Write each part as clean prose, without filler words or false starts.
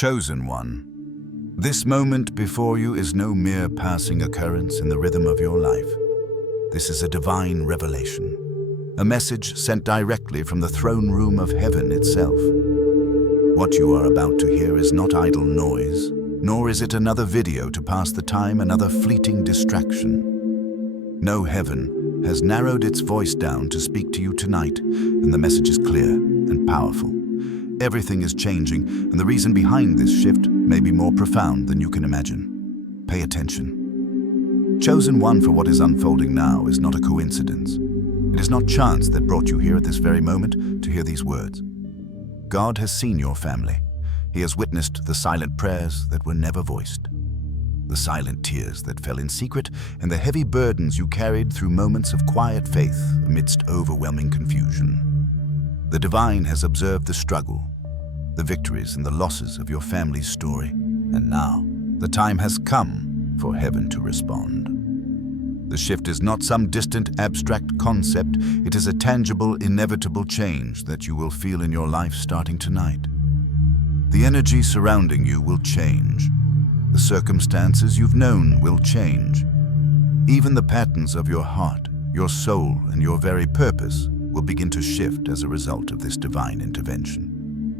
Chosen one, this moment before you is no mere passing occurrence in the rhythm of your life. This is a divine revelation, a message sent directly from the throne room of heaven itself. What you are about to hear is not idle noise, nor is it another video to pass the time, another fleeting distraction. No, heaven has narrowed its voice down to speak to you tonight, and the message is clear and powerful. Everything is changing, and the reason behind this shift may be more profound than you can imagine. Pay attention. Chosen one, for what is unfolding now is not a coincidence. It is not chance that brought you here at this very moment to hear these words. God has seen your family. He has witnessed the silent prayers that were never voiced, the silent tears that fell in secret, and the heavy burdens you carried through moments of quiet faith amidst overwhelming confusion. The divine has observed the struggle, the victories and the losses of your family's story, and now the time has come for heaven to respond. The shift is not some distant abstract concept, it is a tangible, inevitable change that you will feel in your life starting tonight. The energy surrounding you will change. The circumstances you've known will change. Even the patterns of your heart, your soul, and your very purpose will begin to shift as a result of this divine intervention.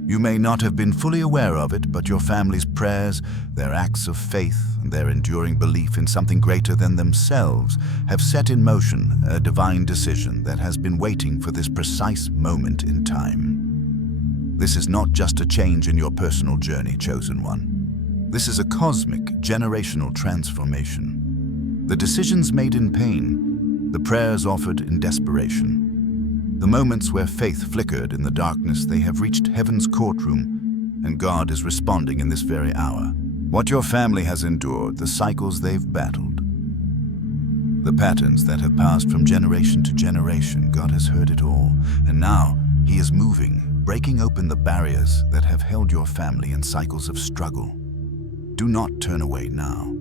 You may not have been fully aware of it, but your family's prayers, their acts of faith, and their enduring belief in something greater than themselves have set in motion a divine decision that has been waiting for this precise moment in time. This is not just a change in your personal journey, chosen one. This is a cosmic, generational transformation. The decisions made in pain, the prayers offered in desperation, the moments where faith flickered in the darkness, they have reached heaven's courtroom, and God is responding in this very hour. What your family has endured, the cycles they've battled, the patterns that have passed from generation to generation, God has heard it all, and now He is moving, breaking open the barriers that have held your family in cycles of struggle. Do not turn away now.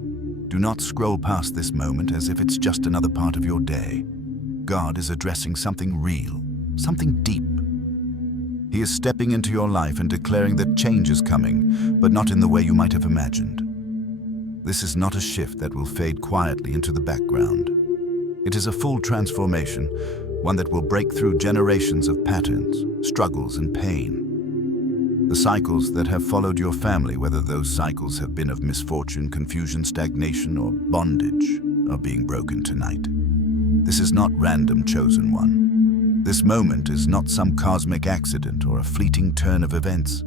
Do not scroll past this moment as if it's just another part of your day. God is addressing something real, something deep. He is stepping into your life and declaring that change is coming, but not in the way you might have imagined. This is not a shift that will fade quietly into the background. It is a full transformation, one that will break through generations of patterns, struggles, and pain. The cycles that have followed your family, whether those cycles have been of misfortune, confusion, stagnation, or bondage, are being broken tonight. This is not random, chosen one. This moment is not some cosmic accident or a fleeting turn of events.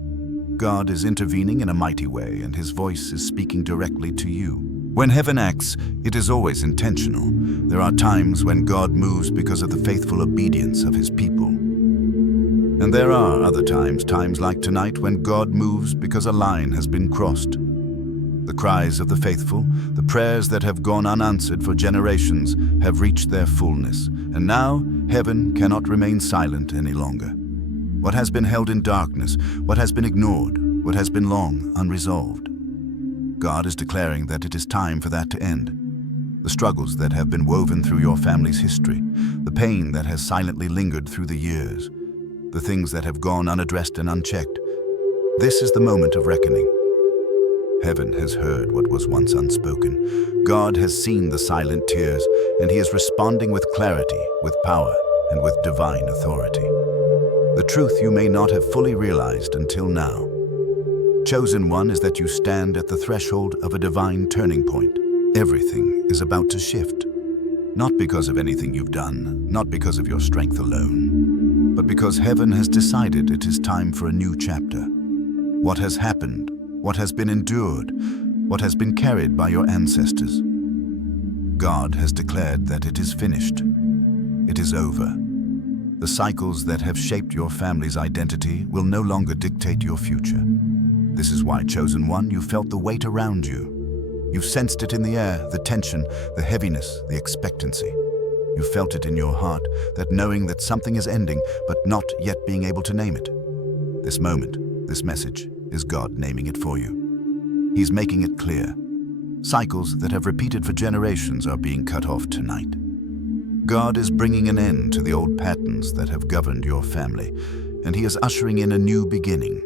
God is intervening in a mighty way, and His voice is speaking directly to you. When heaven acts, it is always intentional. There are times when God moves because of the faithful obedience of His people. And there are other times like tonight, when God moves because a line has been crossed. The cries of the faithful, the prayers that have gone unanswered for generations, have reached their fullness, and now heaven cannot remain silent any longer. What has been held in darkness, what has been ignored, what has been long unresolved, God is declaring that it is time for that to end. The struggles that have been woven through your family's history, the pain that has silently lingered through the years, the things that have gone unaddressed and unchecked. This is the moment of reckoning. Heaven has heard what was once unspoken. God has seen the silent tears, and He is responding with clarity, with power, and with divine authority. The truth you may not have fully realized until now, chosen one, is that you stand at the threshold of a divine turning point. Everything is about to shift. Not because of anything you've done, not because of your strength alone, but because heaven has decided it is time for a new chapter. What has happened, what has been endured, what has been carried by your ancestors, God has declared that it is finished. It is over. The cycles that have shaped your family's identity will no longer dictate your future. This is why, chosen one, you felt the weight around you. You've sensed it in the air, the tension, the heaviness, the expectancy. You felt it in your heart, that knowing that something is ending, but not yet being able to name it. This moment, this message, is God naming it for you. He's making it clear. Cycles that have repeated for generations are being cut off tonight. God is bringing an end to the old patterns that have governed your family, and He is ushering in a new beginning.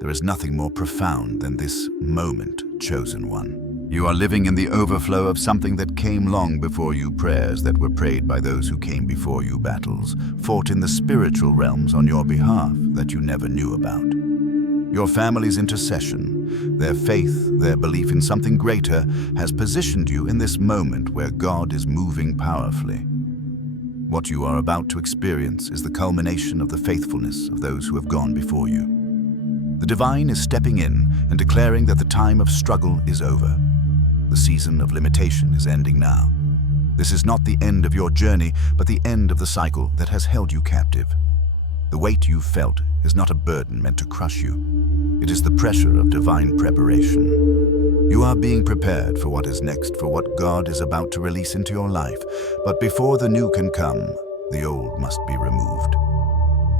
there is nothing more profound than this moment, chosen one. You are living in the overflow of something that came long before you, prayers that were prayed by those who came before you, battles fought in the spiritual realms on your behalf that you never knew about. Your family's intercession, their faith, their belief in something greater has positioned you in this moment where God is moving powerfully. What you are about to experience is the culmination of the faithfulness of those who have gone before you. The divine is stepping in and declaring that the time of struggle is over. The season of limitation is ending now. This is not the end of your journey, but the end of the cycle that has held you captive. The weight you've felt is not a burden meant to crush you. It is the pressure of divine preparation. You are being prepared for what is next, for what God is about to release into your life. But before the new can come, the old must be removed.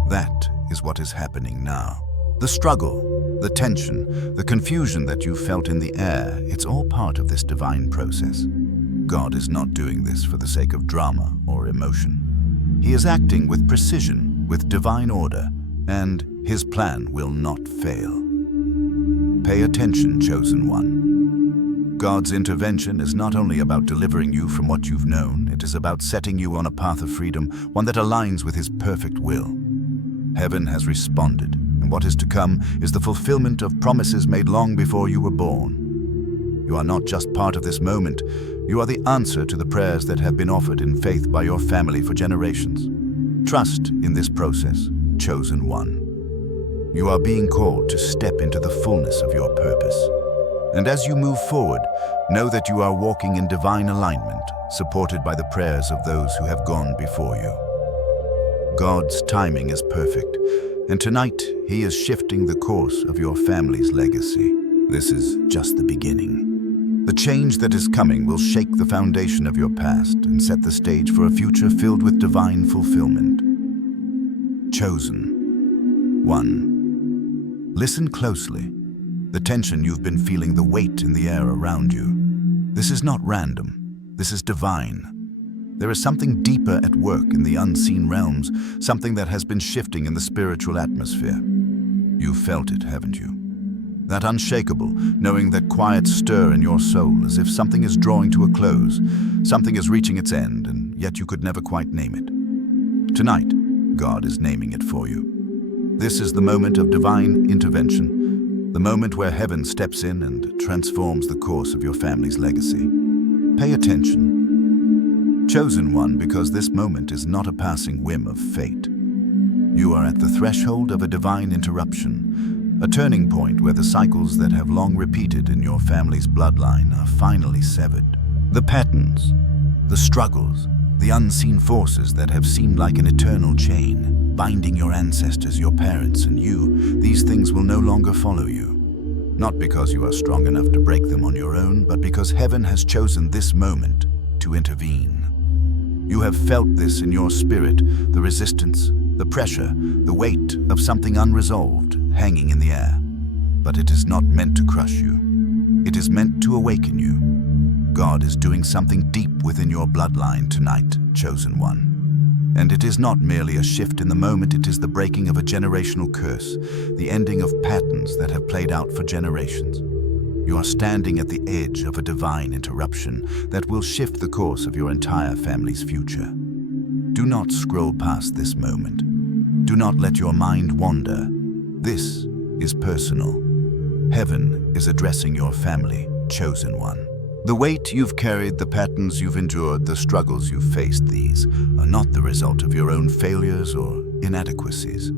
That is what is happening now. The struggle, the tension, the confusion that you felt in the air, it's all part of this divine process. God is not doing this for the sake of drama or emotion. He is acting with precision, with divine order, and His plan will not fail. Pay attention, chosen one. God's intervention is not only about delivering you from what you've known, it is about setting you on a path of freedom, one that aligns with His perfect will. Heaven has responded, and what is to come is the fulfillment of promises made long before you were born. You are not just part of this moment, you are the answer to the prayers that have been offered in faith by your family for generations. Trust in this process, chosen one. You are being called to step into the fullness of your purpose. And as you move forward, know that you are walking in divine alignment, supported by the prayers of those who have gone before you. God's timing is perfect, and tonight He is shifting the course of your family's legacy. This is just the beginning. The change that is coming will shake the foundation of your past and set the stage for a future filled with divine fulfillment. Chosen one. Listen closely. The tension you've been feeling, the weight in the air around you. This is not random. This is divine. There is something deeper at work in the unseen realms, something that has been shifting in the spiritual atmosphere. You've felt it, haven't you? That unshakable, knowing that quiet stir in your soul as if something is drawing to a close, something is reaching its end, and yet you could never quite name it. Tonight, God is naming it for you. This is the moment of divine intervention, the moment where heaven steps in and transforms the course of your family's legacy. Pay attention. Chosen one, because this moment is not a passing whim of fate. You are at the threshold of a divine interruption, a turning point where the cycles that have long repeated in your family's bloodline are finally severed. The patterns, the struggles, the unseen forces that have seemed like an eternal chain, binding your ancestors, your parents, and you, these things will no longer follow you. Not because you are strong enough to break them on your own, but because heaven has chosen this moment to intervene. You have felt this in your spirit, the resistance, the pressure, the weight of something unresolved hanging in the air. But it is not meant to crush you. It is meant to awaken you. God is doing something deep within your bloodline tonight, chosen one. And it is not merely a shift in the moment, it is the breaking of a generational curse, the ending of patterns that have played out for generations. You are standing at the edge of a divine interruption that will shift the course of your entire family's future. Do not scroll past this moment. Do not let your mind wander. This is personal. Heaven is addressing your family, chosen one. The weight you've carried, the patterns you've endured, the struggles you've faced, these are not the result of your own failures or inadequacies.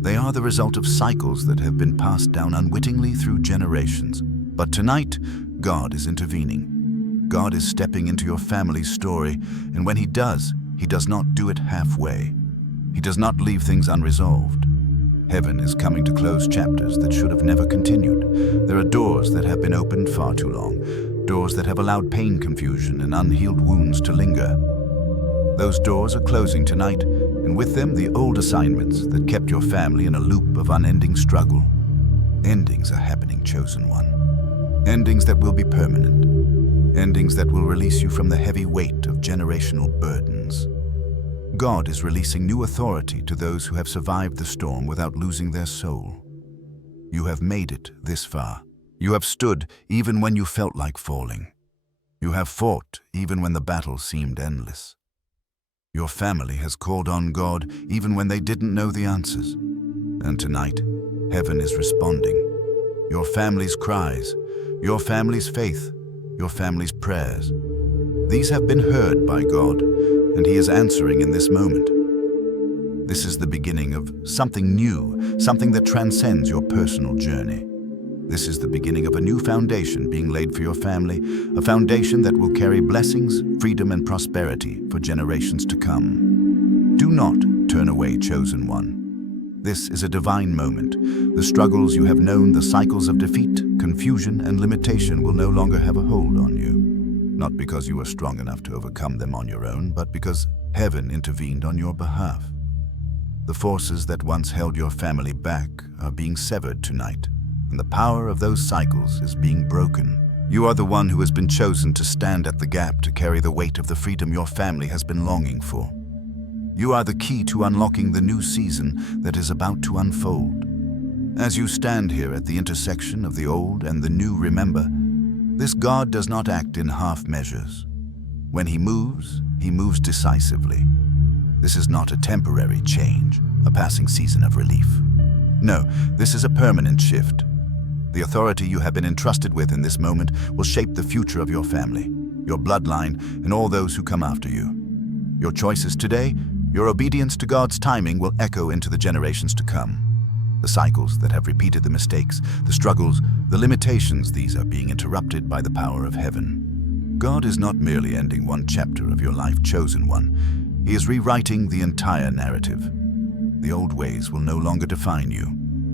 They are the result of cycles that have been passed down unwittingly through generations. But tonight, God is intervening. God is stepping into your family's story, and when He does not do it halfway. He does not leave things unresolved. Heaven is coming to close chapters that should have never continued. There are doors that have been opened far too long, doors that have allowed pain, confusion, and unhealed wounds to linger. Those doors are closing tonight, and with them the old assignments that kept your family in a loop of unending struggle. Endings are happening, chosen one. Endings that will be permanent. Endings that will release you from the heavy weight of generational burdens. God is releasing new authority to those who have survived the storm without losing their soul. You have made it this far. You have stood even when you felt like falling. You have fought even when the battle seemed endless. Your family has called on God even when they didn't know the answers. And tonight, heaven is responding. Your family's cries, your family's faith, your family's prayers. These have been heard by God, and He is answering in this moment. This is the beginning of something new, something that transcends your personal journey. This is the beginning of a new foundation being laid for your family, a foundation that will carry blessings, freedom, and prosperity for generations to come. Do not turn away, chosen one. This is a divine moment. The struggles you have known, the cycles of defeat, confusion, and limitation will no longer have a hold on you. Not because you are strong enough to overcome them on your own, but because heaven intervened on your behalf. The forces that once held your family back are being severed tonight, and the power of those cycles is being broken. You are the one who has been chosen to stand at the gap to carry the weight of the freedom your family has been longing for. You are the key to unlocking the new season that is about to unfold. As you stand here at the intersection of the old and the new, remember, this God does not act in half measures. When He moves decisively. This is not a temporary change, a passing season of relief. No, this is a permanent shift. The authority you have been entrusted with in this moment will shape the future of your family, your bloodline, and all those who come after you. Your choices today, your obedience to God's timing will echo into the generations to come. The cycles that have repeated the mistakes, the struggles, the limitations, these are being interrupted by the power of heaven. God is not merely ending one chapter of your life, chosen one. He is rewriting the entire narrative. The old ways will no longer define you.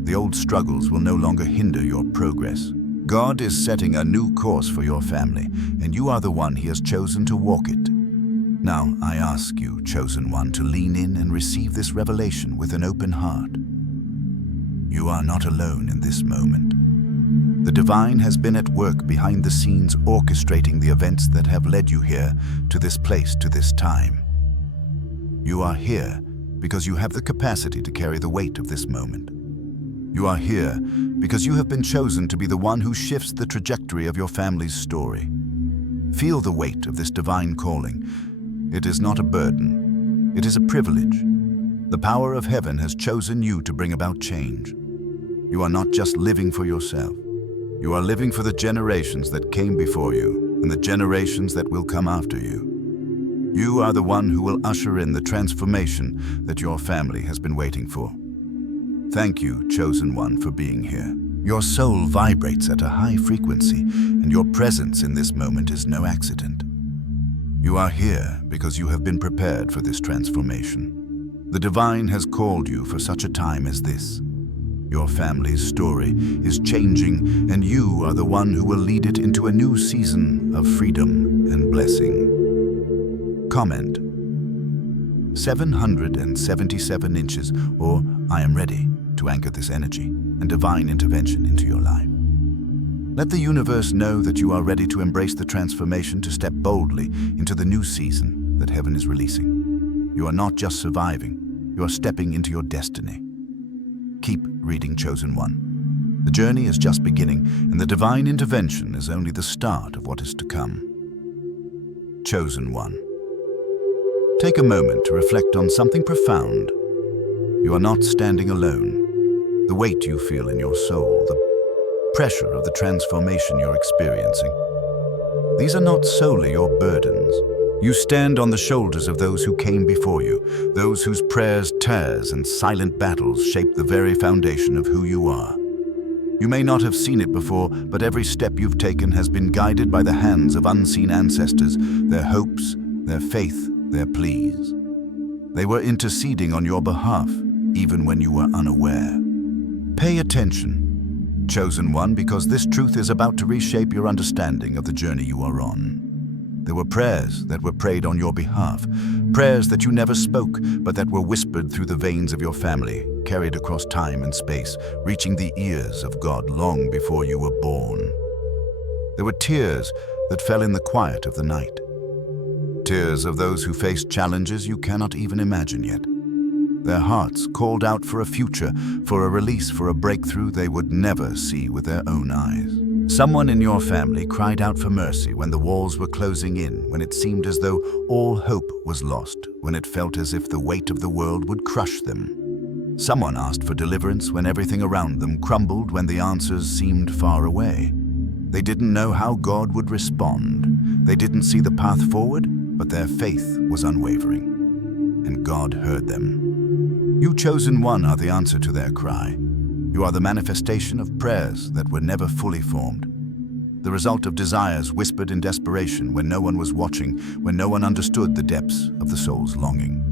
The old struggles will no longer hinder your progress. God is setting a new course for your family, and you are the one He has chosen to walk it. Now, I ask you, chosen one, to lean in and receive this revelation with an open heart. You are not alone in this moment. The divine has been at work behind the scenes, orchestrating the events that have led you here, to this place, to this time. You are here because you have the capacity to carry the weight of this moment. You are here because you have been chosen to be the one who shifts the trajectory of your family's story. Feel the weight of this divine calling. It is not a burden. It is a privilege. The power of heaven has chosen you to bring about change. You are not just living for yourself. You are living for the generations that came before you and the generations that will come after you. You are the one who will usher in the transformation that your family has been waiting for. Thank you, chosen one, for being here. Your soul vibrates at a high frequency, and your presence in this moment is no accident. You are here because you have been prepared for this transformation. The divine has called you for such a time as this. Your family's story is changing, and you are the one who will lead it into a new season of freedom and blessing. Comment: 777 inches, or I am ready to anchor this energy and divine intervention into your life. Let the universe know that you are ready to embrace the transformation, to step boldly into the new season that heaven is releasing. You are not just surviving, you are stepping into your destiny. Keep reading, chosen one. The journey is just beginning, and the divine intervention is only the start of what is to come. Chosen one. Take a moment to reflect on something profound. You are not standing alone. The weight you feel in your soul, the pressure of the transformation you're experiencing, these are not solely your burdens. You stand on the shoulders of those who came before you, those whose prayers, tears, and silent battles shaped the very foundation of who you are. You may not have seen it before, but every step you've taken has been guided by the hands of unseen ancestors, their hopes, their faith, their pleas. They were interceding on your behalf, even when you were unaware. Pay attention, chosen one, because this truth is about to reshape your understanding of the journey you are on. There were prayers that were prayed on your behalf, prayers that you never spoke, but that were whispered through the veins of your family, carried across time and space, reaching the ears of God long before you were born. There were tears that fell in the quiet of the night. Tears of those who faced challenges you cannot even imagine yet. Their hearts called out for a future, for a release, for a breakthrough they would never see with their own eyes. Someone in your family cried out for mercy when the walls were closing in, when it seemed as though all hope was lost, when it felt as if the weight of the world would crush them. Someone asked for deliverance when everything around them crumbled, when the answers seemed far away. They didn't know how God would respond. They didn't see the path forward, but their faith was unwavering. And God heard them. You, chosen one, are the answer to their cry. You are the manifestation of prayers that were never fully formed. The result of desires whispered in desperation when no one was watching, when no one understood the depths of the soul's longing.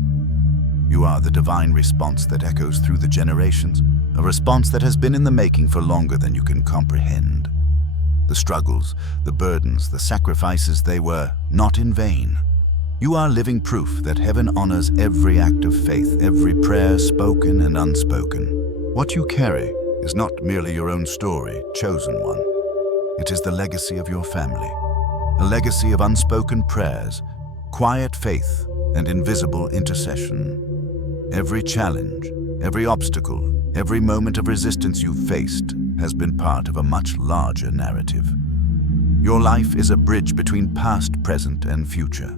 You are the divine response that echoes through the generations, a response that has been in the making for longer than you can comprehend. The struggles, the burdens, the sacrifices, they were not in vain. You are living proof that heaven honors every act of faith, every prayer spoken and unspoken. What you carry is not merely your own story, chosen one. It is the legacy of your family, a legacy of unspoken prayers, quiet faith, and invisible intercession. Every challenge, every obstacle, every moment of resistance you've faced has been part of a much larger narrative. Your life is a bridge between past, present, and future,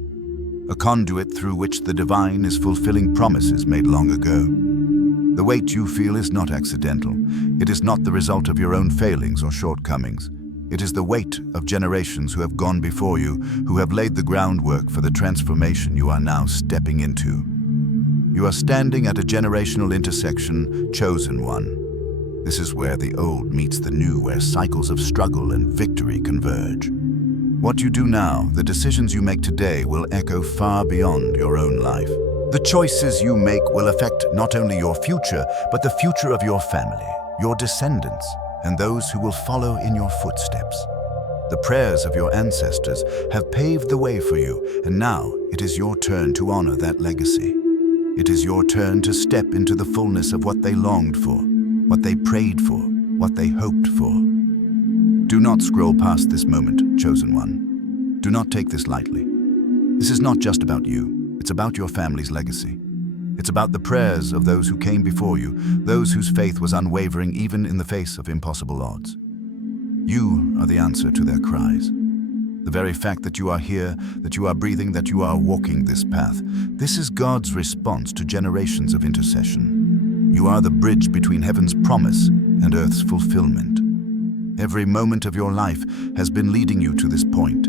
a conduit through which the divine is fulfilling promises made long ago. The weight you feel is not accidental. It is not the result of your own failings or shortcomings. It is the weight of generations who have gone before you, who have laid the groundwork for the transformation you are now stepping into. You are standing at a generational intersection, chosen one. This is where the old meets the new, where cycles of struggle and victory converge. What you do now, the decisions you make today, will echo far beyond your own life. The choices you make will affect not only your future, but the future of your family, your descendants, and those who will follow in your footsteps. The prayers of your ancestors have paved the way for you, and now it is your turn to honor that legacy. It is your turn to step into the fullness of what they longed for, what they prayed for, what they hoped for. Do not scroll past this moment, chosen one. Do not take this lightly. This is not just about you. It's about your family's legacy. It's about the prayers of those who came before you, those whose faith was unwavering even in the face of impossible odds. You are the answer to their cries. The very fact that you are here, that you are breathing, that you are walking this path, this is God's response to generations of intercession. You are the bridge between heaven's promise and earth's fulfillment. Every moment of your life has been leading you to this point,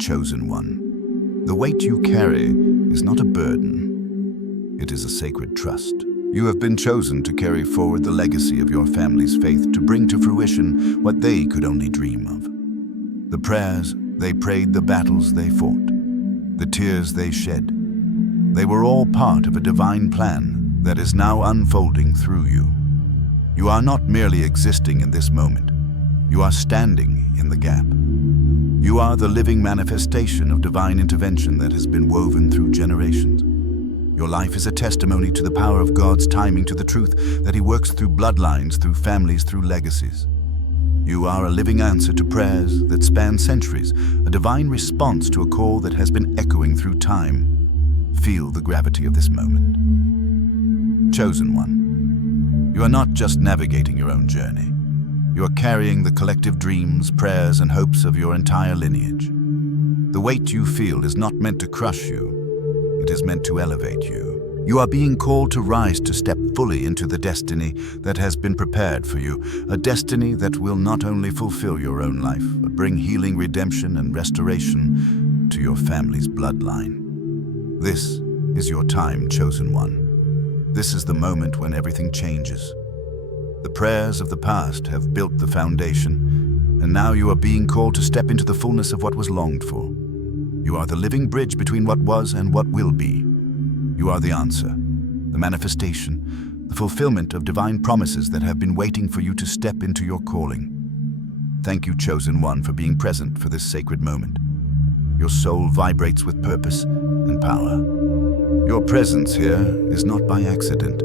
chosen one. The weight you carry is not a burden. It is a sacred trust. You have been chosen to carry forward the legacy of your family's faith, to bring to fruition what they could only dream of. The prayers they prayed, the battles they fought, the tears they shed, they were all part of a divine plan that is now unfolding through you. You are not merely existing in this moment. You are standing in the gap. You are the living manifestation of divine intervention that has been woven through generations. Your life is a testimony to the power of God's timing, to the truth that He works through bloodlines, through families, through legacies. You are a living answer to prayers that span centuries, a divine response to a call that has been echoing through time. Feel the gravity of this moment. Chosen one, you are not just navigating your own journey. You are carrying the collective dreams, prayers, and hopes of your entire lineage. The weight you feel is not meant to crush you. It is meant to elevate you. You are being called to rise, to step fully into the destiny that has been prepared for you, a destiny that will not only fulfill your own life, but bring healing, redemption, and restoration to your family's bloodline. This is your time, chosen one. This is the moment when everything changes. The prayers of the past have built the foundation, and now you are being called to step into the fullness of what was longed for. You are the living bridge between what was and what will be. You are the answer, the manifestation, the fulfillment of divine promises that have been waiting for you to step into your calling. Thank you, chosen one, for being present for this sacred moment. Your soul vibrates with purpose and power. Your presence here is not by accident.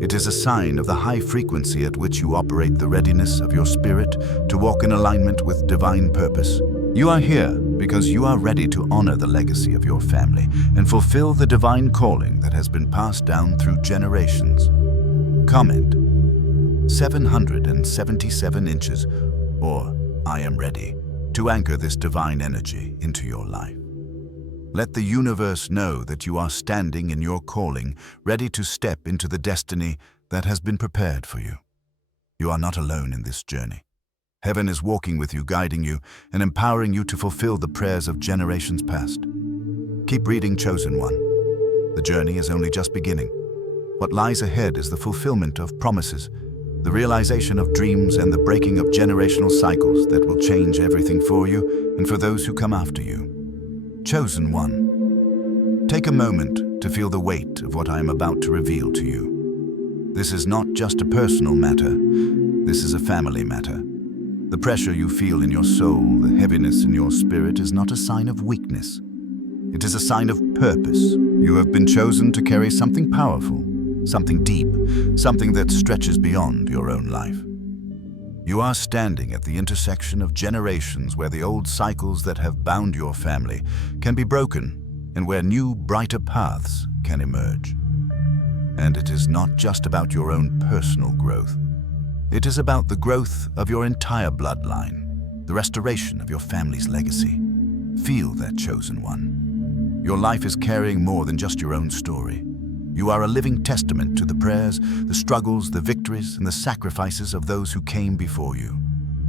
It is a sign of the high frequency at which you operate, the readiness of your spirit to walk in alignment with divine purpose. You are here because you are ready to honor the legacy of your family and fulfill the divine calling that has been passed down through generations. Comment 777 inches, or I am ready, to anchor this divine energy into your life. Let the universe know that you are standing in your calling, ready to step into the destiny that has been prepared for you. You are not alone in this journey. Heaven is walking with you, guiding you, and empowering you to fulfill the prayers of generations past. Keep reading, Chosen One. The journey is only just beginning. What lies ahead is the fulfillment of promises, the realization of dreams, and the breaking of generational cycles that will change everything for you and for those who come after you. Chosen One, take a moment to feel the weight of what I am about to reveal to you. This is not just a personal matter. This is a family matter. The pressure you feel in your soul, the heaviness in your spirit, is not a sign of weakness. It is a sign of purpose. You have been chosen to carry something powerful, something deep, something that stretches beyond your own life. You are standing at the intersection of generations, where the old cycles that have bound your family can be broken and where new, brighter paths can emerge. And it is not just about your own personal growth. It is about the growth of your entire bloodline, the restoration of your family's legacy. Feel that, Chosen One. Your life is carrying more than just your own story. You are a living testament to the prayers, the struggles, the victories, and the sacrifices of those who came before you.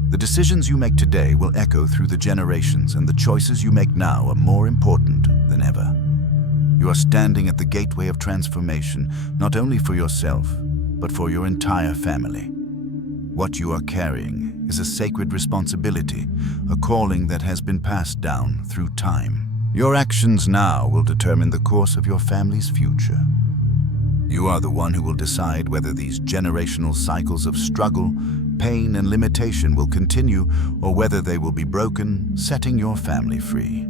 The decisions you make today will echo through the generations, and the choices you make now are more important than ever. You are standing at the gateway of transformation, not only for yourself, but for your entire family. What you are carrying is a sacred responsibility, a calling that has been passed down through time. Your actions now will determine the course of your family's future. You are the one who will decide whether these generational cycles of struggle, pain, and limitation will continue, or whether they will be broken, setting your family free.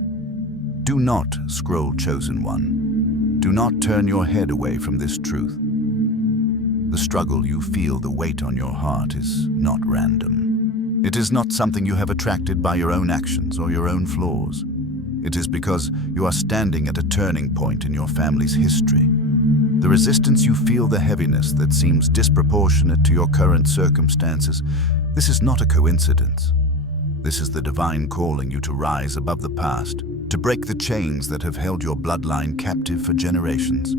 Do not scroll, Chosen One. Do not turn your head away from this truth. The struggle you feel, the weight on your heart, is not random. It is not something you have attracted by your own actions or your own flaws. It is because you are standing at a turning point in your family's history. The resistance you feel, the heaviness that seems disproportionate to your current circumstances, this is not a coincidence. This is the divine calling you to rise above the past, to break the chains that have held your bloodline captive for generations.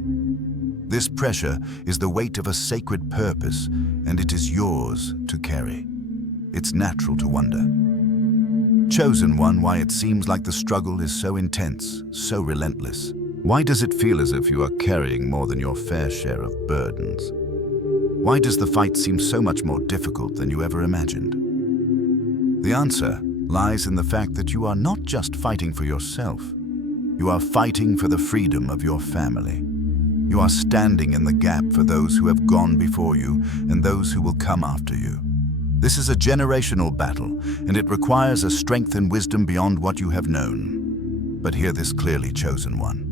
This pressure is the weight of a sacred purpose, and it is yours to carry. It's natural to wonder, Chosen One, why it seems like the struggle is so intense, so relentless. Why does it feel as if you are carrying more than your fair share of burdens? Why does the fight seem so much more difficult than you ever imagined? The answer lies in the fact that you are not just fighting for yourself. You are fighting for the freedom of your family. You are standing in the gap for those who have gone before you and those who will come after you. This is a generational battle, and it requires a strength and wisdom beyond what you have known. But hear this clearly, Chosen One.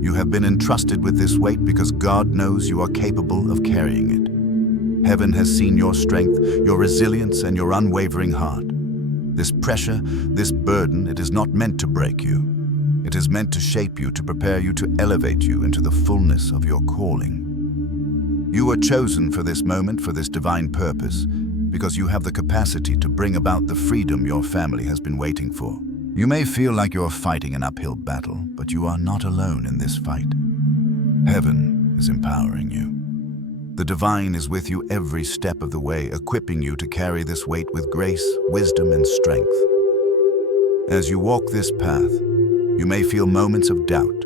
You have been entrusted with this weight because God knows you are capable of carrying it. Heaven has seen your strength, your resilience, and your unwavering heart. This pressure, this burden, it is not meant to break you. It is meant to shape you, to prepare you, to elevate you into the fullness of your calling. You were chosen for this moment, for this divine purpose, because you have the capacity to bring about the freedom your family has been waiting for. You may feel like you're fighting an uphill battle, but you are not alone in this fight. Heaven is empowering you. The divine is with you every step of the way, equipping you to carry this weight with grace, wisdom, and strength. As you walk this path, you may feel moments of doubt,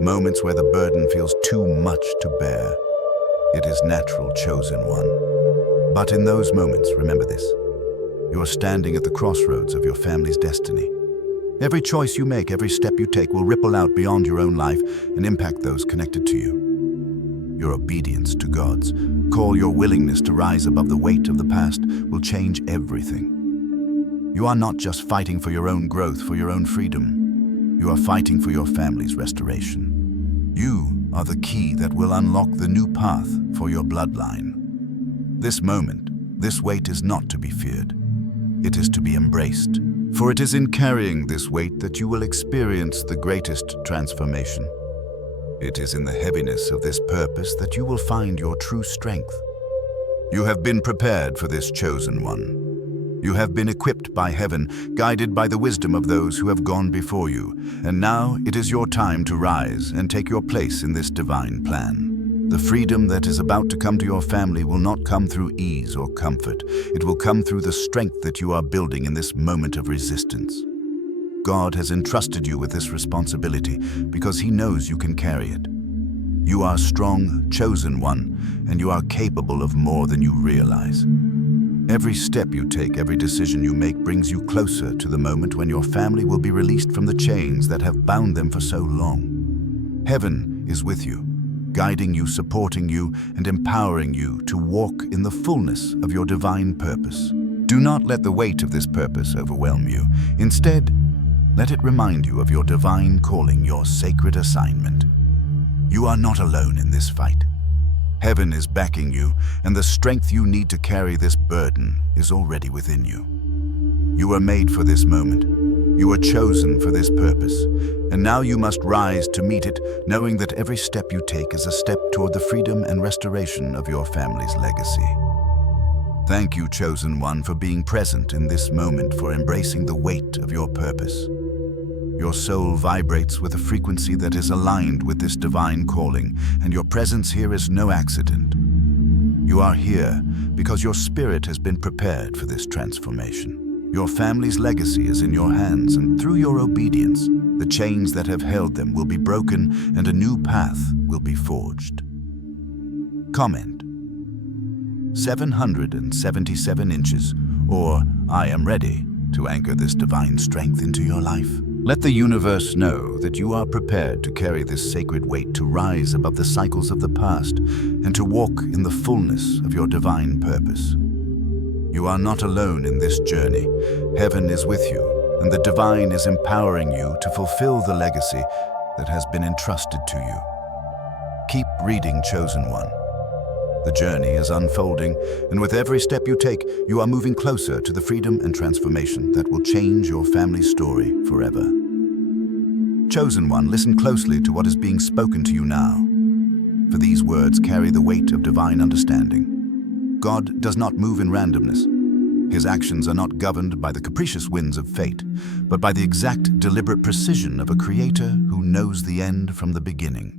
moments where the burden feels too much to bear. It is natural, Chosen One. But in those moments, remember this: you are standing at the crossroads of your family's destiny. Every choice you make, every step you take will ripple out beyond your own life and impact those connected to you. Your obedience to God's call, your willingness to rise above the weight of the past, will change everything. You are not just fighting for your own growth, for your own freedom. You are fighting for your family's restoration. You are the key that will unlock the new path for your bloodline. This moment, this weight is not to be feared. It is to be embraced. For it is in carrying this weight that you will experience the greatest transformation. It is in the heaviness of this purpose that you will find your true strength. You have been prepared for this chosen one. You have been equipped by heaven, guided by the wisdom of those who have gone before you, and now it is your time to rise and take your place in this divine plan. The freedom that is about to come to your family will not come through ease or comfort. It will come through the strength that you are building in this moment of resistance. God has entrusted you with this responsibility because He knows you can carry it. You are strong, chosen one, and you are capable of more than you realize. Every step you take, every decision you make brings you closer to the moment when your family will be released from the chains that have bound them for so long. Heaven is with you, guiding you, supporting you, and empowering you to walk in the fullness of your divine purpose. Do not let the weight of this purpose overwhelm you. Instead, let it remind you of your divine calling, your sacred assignment. You are not alone in this fight. Heaven is backing you, and the strength you need to carry this burden is already within you. You were made for this moment. You were chosen for this purpose, and now you must rise to meet it, knowing that every step you take is a step toward the freedom and restoration of your family's legacy. Thank you, chosen one, for being present in this moment, for embracing the weight of your purpose. Your soul vibrates with a frequency that is aligned with this divine calling, and your presence here is no accident. You are here because your spirit has been prepared for this transformation. Your family's legacy is in your hands, and through your obedience, the chains that have held them will be broken and a new path will be forged. Comment: 777 inches, or I am ready to anchor this divine strength into your life. Let the universe know that you are prepared to carry this sacred weight, to rise above the cycles of the past, and to walk in the fullness of your divine purpose. You are not alone in this journey. Heaven is with you, and the divine is empowering you to fulfill the legacy that has been entrusted to you. Keep reading, chosen one. The journey is unfolding, and with every step you take, you are moving closer to the freedom and transformation that will change your family's story forever. Chosen one, listen closely to what is being spoken to you now, for these words carry the weight of divine understanding. God does not move in randomness. His actions are not governed by the capricious winds of fate, but by the exact, deliberate precision of a creator who knows the end from the beginning.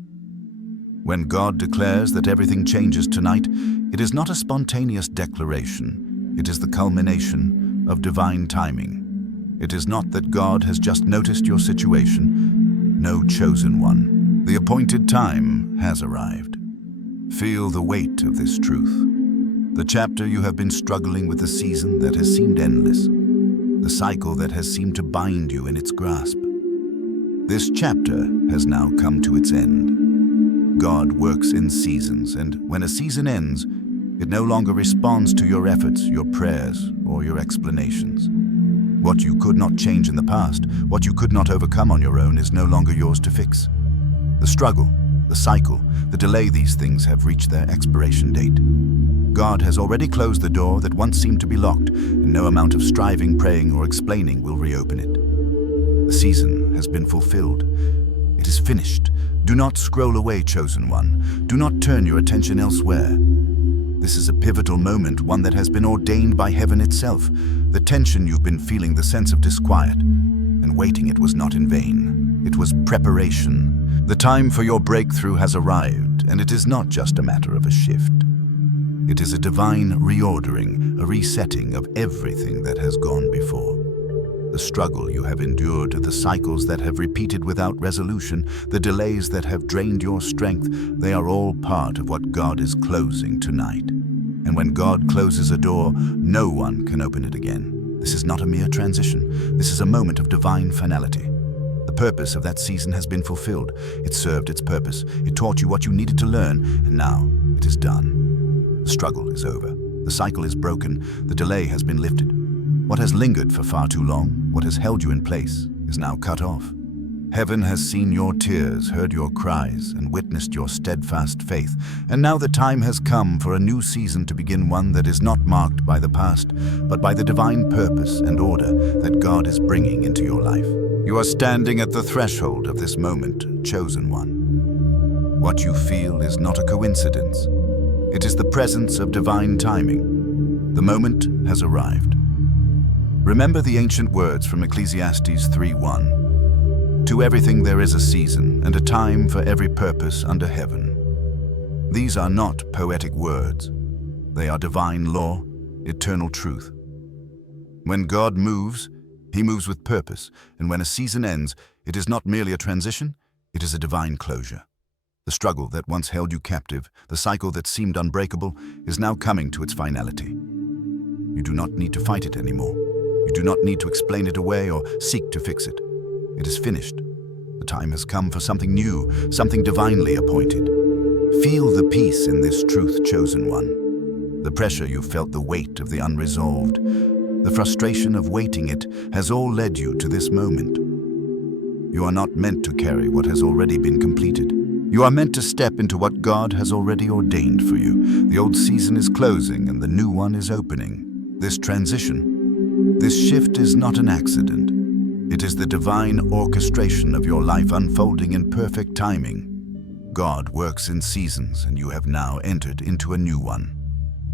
When God declares that everything changes tonight, it is not a spontaneous declaration. It is the culmination of divine timing. It is not that God has just noticed your situation. No, chosen one, the appointed time has arrived. Feel the weight of this truth. The chapter you have been struggling with, the season that has seemed endless, the cycle that has seemed to bind you in its grasp. This chapter has now come to its end. God works in seasons, and when a season ends, it no longer responds to your efforts, your prayers, or your explanations. What you could not change in the past, what you could not overcome on your own, is no longer yours to fix. The struggle, the cycle, the delay, these things have reached their expiration date. God has already closed the door that once seemed to be locked, and no amount of striving, praying, or explaining will reopen it. The season has been fulfilled. It is finished. Do not scroll away, chosen one. Do not turn your attention elsewhere. This is a pivotal moment, one that has been ordained by heaven itself. The tension you've been feeling, the sense of disquiet and waiting, it was not in vain. It was preparation. The time for your breakthrough has arrived, and it is not just a matter of a shift. It is a divine reordering, a resetting of everything that has gone before. The struggle you have endured, the cycles that have repeated without resolution, the delays that have drained your strength, they are all part of what God is closing tonight. And when God closes a door, no one can open it again. This is not a mere transition. This is a moment of divine finality. The purpose of that season has been fulfilled. It served its purpose. It taught you what you needed to learn, and now it is done. The struggle is over. The cycle is broken. The delay has been lifted. What has lingered for far too long, what has held you in place, is now cut off. Heaven has seen your tears, heard your cries, and witnessed your steadfast faith. And now the time has come for a new season to begin, one that is not marked by the past, but by the divine purpose and order that God is bringing into your life. You are standing at the threshold of this moment, chosen one. What you feel is not a coincidence. It is the presence of divine timing. The moment has arrived. Remember the ancient words from Ecclesiastes 3:1. To everything there is a season and a time for every purpose under heaven. These are not poetic words. They are divine law, eternal truth. When God moves, He moves with purpose, and when a season ends, it is not merely a transition, it is a divine closure. The struggle that once held you captive, the cycle that seemed unbreakable, is now coming to its finality. You do not need to fight it anymore. You do not need to explain it away or seek to fix it. It is finished. The time has come for something new, something divinely appointed. Feel the peace in this truth, chosen one. The pressure you felt, the weight of the unresolved, the frustration of waiting it has all led you to this moment. You are not meant to carry what has already been completed. You are meant to step into what God has already ordained for you. The old season is closing and the new one is opening. This transition, this shift is not an accident. It is the divine orchestration of your life unfolding in perfect timing. God works in seasons, and you have now entered into a new one.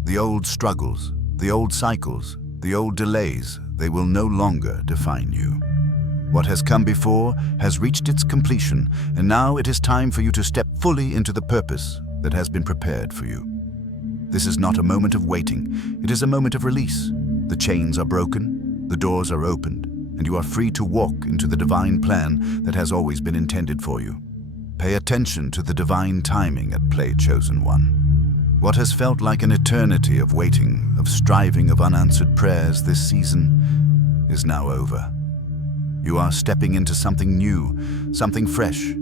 The old struggles, the old cycles, the old delays, they will no longer define you. What has come before has reached its completion, and now it is time for you to step fully into the purpose that has been prepared for you. This is not a moment of waiting, it is a moment of release. The chains are broken, the doors are opened, and you are free to walk into the divine plan that has always been intended for you. Pay attention to the divine timing at play, chosen one. What has felt like an eternity of waiting, of striving, of unanswered prayers this season is now over. You are stepping into something new, something fresh,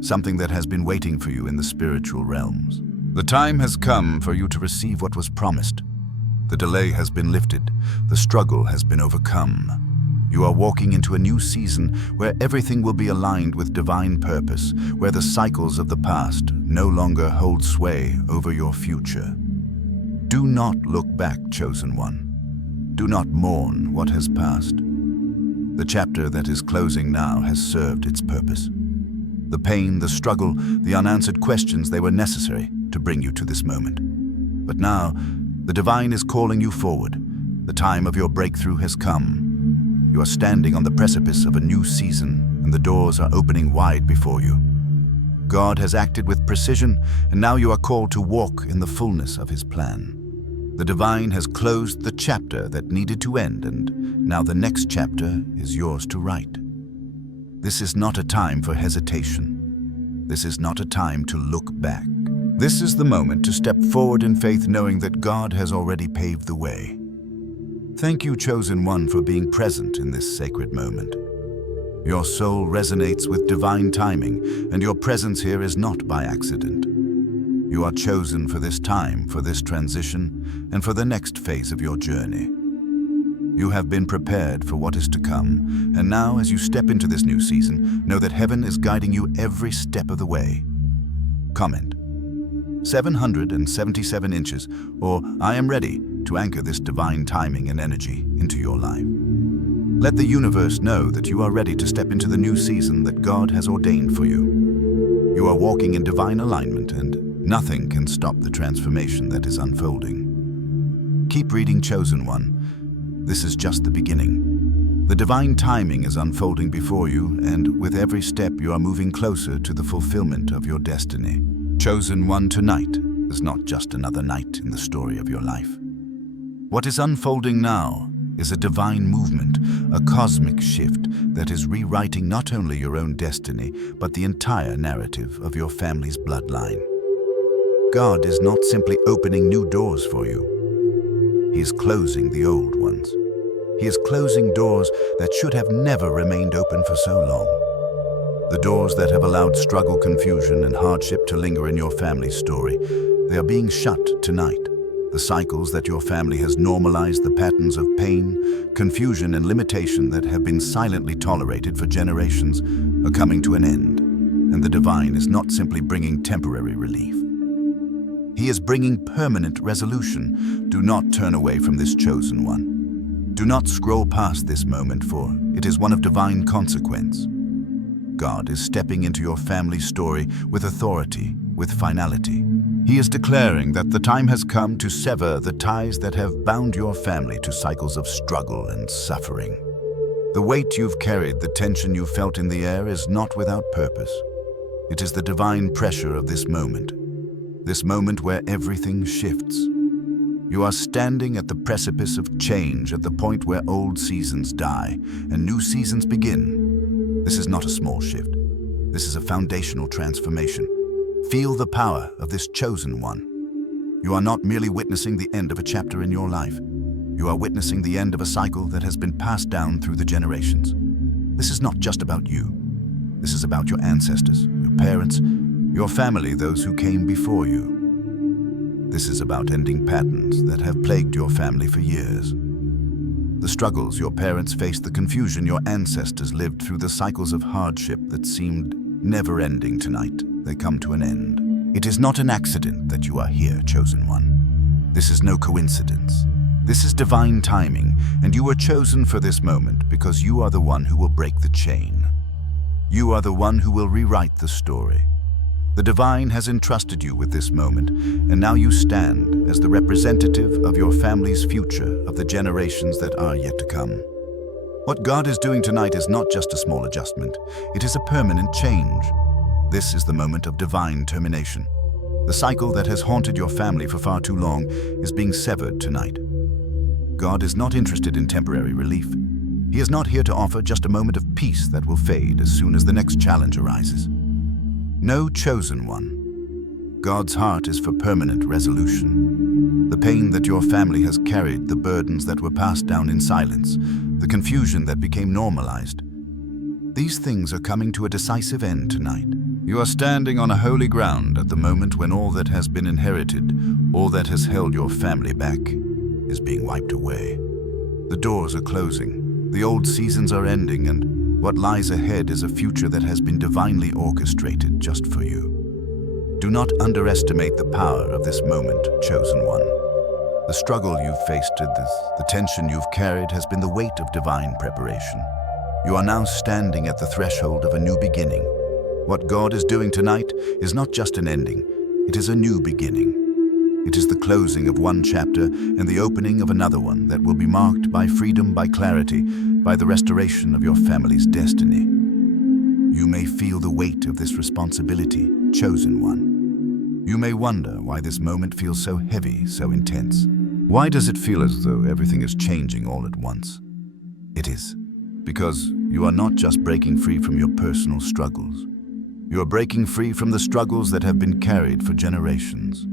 something that has been waiting for you in the spiritual realms. The time has come for you to receive what was promised. The delay has been lifted, the struggle has been overcome. You are walking into a new season where everything will be aligned with divine purpose, where the cycles of the past no longer hold sway over your future. Do not look back, chosen one. Do not mourn what has passed. The chapter that is closing now has served its purpose. The pain, the struggle, the unanswered questions, they were necessary to bring you to this moment. But now, the divine is calling you forward. The time of your breakthrough has come. You are standing on the precipice of a new season, and the doors are opening wide before you. God has acted with precision, and now you are called to walk in the fullness of His plan. The divine has closed the chapter that needed to end, and now the next chapter is yours to write. This is not a time for hesitation. This is not a time to look back. This is the moment to step forward in faith, knowing that God has already paved the way. Thank you, chosen one, for being present in this sacred moment. Your soul resonates with divine timing, and your presence here is not by accident. You are chosen for this time, for this transition, and for the next phase of your journey. You have been prepared for what is to come, and now as you step into this new season, know that heaven is guiding you every step of the way. Comment: 777 inches, or I am ready to anchor this divine timing and energy into your life. Let the universe know that you are ready to step into the new season that God has ordained for you. You are walking in divine alignment, and nothing can stop the transformation that is unfolding. Keep reading, chosen one. This is just the beginning. The divine timing is unfolding before you, and with every step you are moving closer to the fulfillment of your destiny. Chosen one, tonight is not just another night in the story of your life. What is unfolding now is a divine movement, a cosmic shift that is rewriting not only your own destiny, but the entire narrative of your family's bloodline. God is not simply opening new doors for you. He is closing the old ones. He is closing doors that should have never remained open for so long. The doors that have allowed struggle, confusion, and hardship to linger in your family's story, they are being shut tonight. The cycles that your family has normalized, the patterns of pain, confusion, and limitation that have been silently tolerated for generations are coming to an end. And the divine is not simply bringing temporary relief. He is bringing permanent resolution. Do not turn away from this chosen one. Do not scroll past this moment, for it is one of divine consequence. God is stepping into your family's story with authority, with finality. He is declaring that the time has come to sever the ties that have bound your family to cycles of struggle and suffering. The weight you've carried, the tension you felt in the air is not without purpose. It is the divine pressure of this moment where everything shifts. You are standing at the precipice of change, at the point where old seasons die and new seasons begin. This is not a small shift. This is a foundational transformation. Feel the power of this chosen one. You are not merely witnessing the end of a chapter in your life. You are witnessing the end of a cycle that has been passed down through the generations. This is not just about you. This is about your ancestors, your parents, your family, those who came before you. This is about ending patterns that have plagued your family for years. The struggles your parents faced, the confusion your ancestors lived through, the cycles of hardship that seemed never-ending, tonight they come to an end. It is not an accident that you are here, chosen one. This is no coincidence. This is divine timing, and you were chosen for this moment because you are the one who will break the chain. You are the one who will rewrite the story. The divine has entrusted you with this moment, and now you stand as the representative of your family's future, of the generations that are yet to come. What God is doing tonight is not just a small adjustment, it is a permanent change. This is the moment of divine termination. The cycle that has haunted your family for far too long is being severed tonight. God is not interested in temporary relief. He is not here to offer just a moment of peace that will fade as soon as the next challenge arises. No, chosen one. God's heart is for permanent resolution. The pain that your family has carried, the burdens that were passed down in silence, the confusion that became normalized, these things are coming to a decisive end tonight. You are standing on a holy ground at the moment when all that has been inherited, all that has held your family back, is being wiped away. The doors are closing, the old seasons are ending, and what lies ahead is a future that has been divinely orchestrated just for you. Do not underestimate the power of this moment, chosen one. The struggle you've faced, the tension you've carried has been the weight of divine preparation. You are now standing at the threshold of a new beginning. What God is doing tonight is not just an ending, it is a new beginning. It is the closing of one chapter and the opening of another one that will be marked by freedom, by clarity, by the restoration of your family's destiny. You may feel the weight of this responsibility, chosen one. You may wonder why this moment feels so heavy, so intense. Why does it feel as though everything is changing all at once? It is because you are not just breaking free from your personal struggles. You are breaking free from the struggles that have been carried for generations.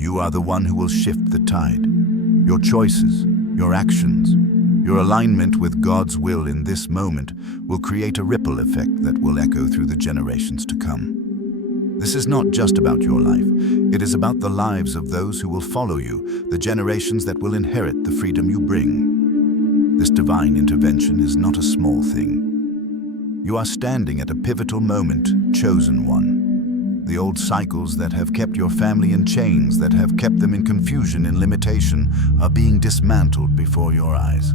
You are the one who will shift the tide. Your choices, your actions, your alignment with God's will in this moment will create a ripple effect that will echo through the generations to come. This is not just about your life. It is about the lives of those who will follow you, the generations that will inherit the freedom you bring. This divine intervention is not a small thing. You are standing at a pivotal moment, chosen one. The old cycles that have kept your family in chains, that have kept them in confusion and limitation, are being dismantled before your eyes.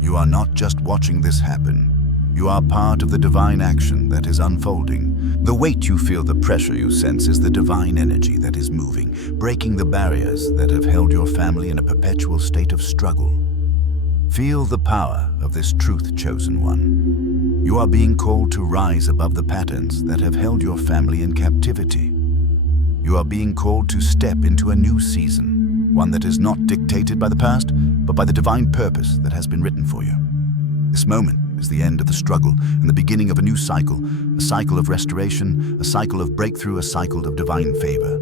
You are not just watching this happen. You are part of the divine action that is unfolding. The weight you feel, the pressure you sense is the divine energy that is moving, breaking the barriers that have held your family in a perpetual state of struggle. Feel the power of this truth, chosen one. You are being called to rise above the patterns that have held your family in captivity. You are being called to step into a new season, one that is not dictated by the past, but by the divine purpose that has been written for you. This moment is the end of the struggle and the beginning of a new cycle, a cycle of restoration, a cycle of breakthrough, a cycle of divine favor.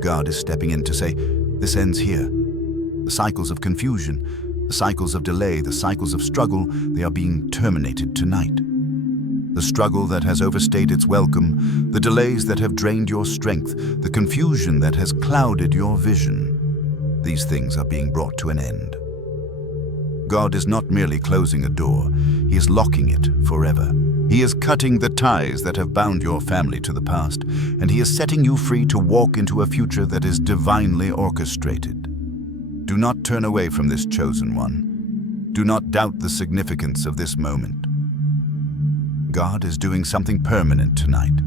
God is stepping in to say, this ends here. The cycles of confusion, the cycles of delay, the cycles of struggle, they are being terminated tonight. The struggle that has overstayed its welcome, the delays that have drained your strength, the confusion that has clouded your vision, these things are being brought to an end. God is not merely closing a door, He is locking it forever. He is cutting the ties that have bound your family to the past, and He is setting you free to walk into a future that is divinely orchestrated. Do not turn away from this chosen one. Do not doubt the significance of this moment. God is doing something permanent tonight.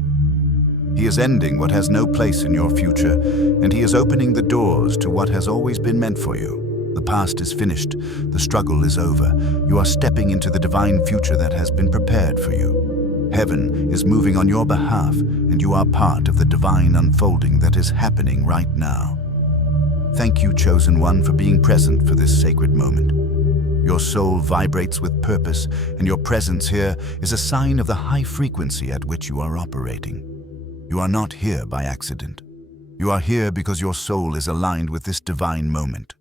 He is ending what has no place in your future, and He is opening the doors to what has always been meant for you. The past is finished. The struggle is over. You are stepping into the divine future that has been prepared for you. Heaven is moving on your behalf, and you are part of the divine unfolding that is happening right now. Thank you, Chosen One, for being present for this sacred moment. Your soul vibrates with purpose, and your presence here is a sign of the high frequency at which you are operating. You are not here by accident. You are here because your soul is aligned with this divine moment.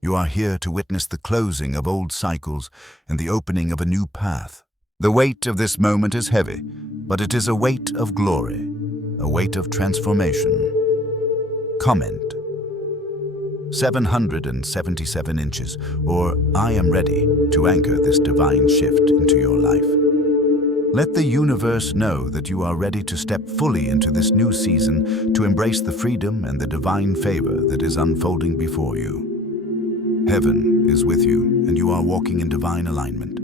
You are here to witness the closing of old cycles and the opening of a new path. The weight of this moment is heavy, but it is a weight of glory, a weight of transformation. Comment: 777 inches, or I am ready to anchor this divine shift into your life. Let the universe know that you are ready to step fully into this new season, to embrace the freedom and the divine favor that is unfolding before you. Heaven is with you, and you are walking in divine alignment.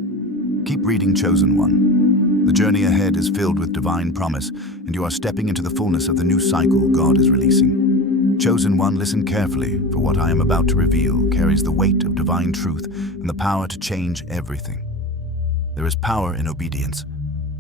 Keep reading, Chosen One. The journey ahead is filled with divine promise, and you are stepping into the fullness of the new cycle God is releasing. Chosen One, listen carefully, for what I am about to reveal carries the weight of divine truth and the power to change everything. There is power in obedience,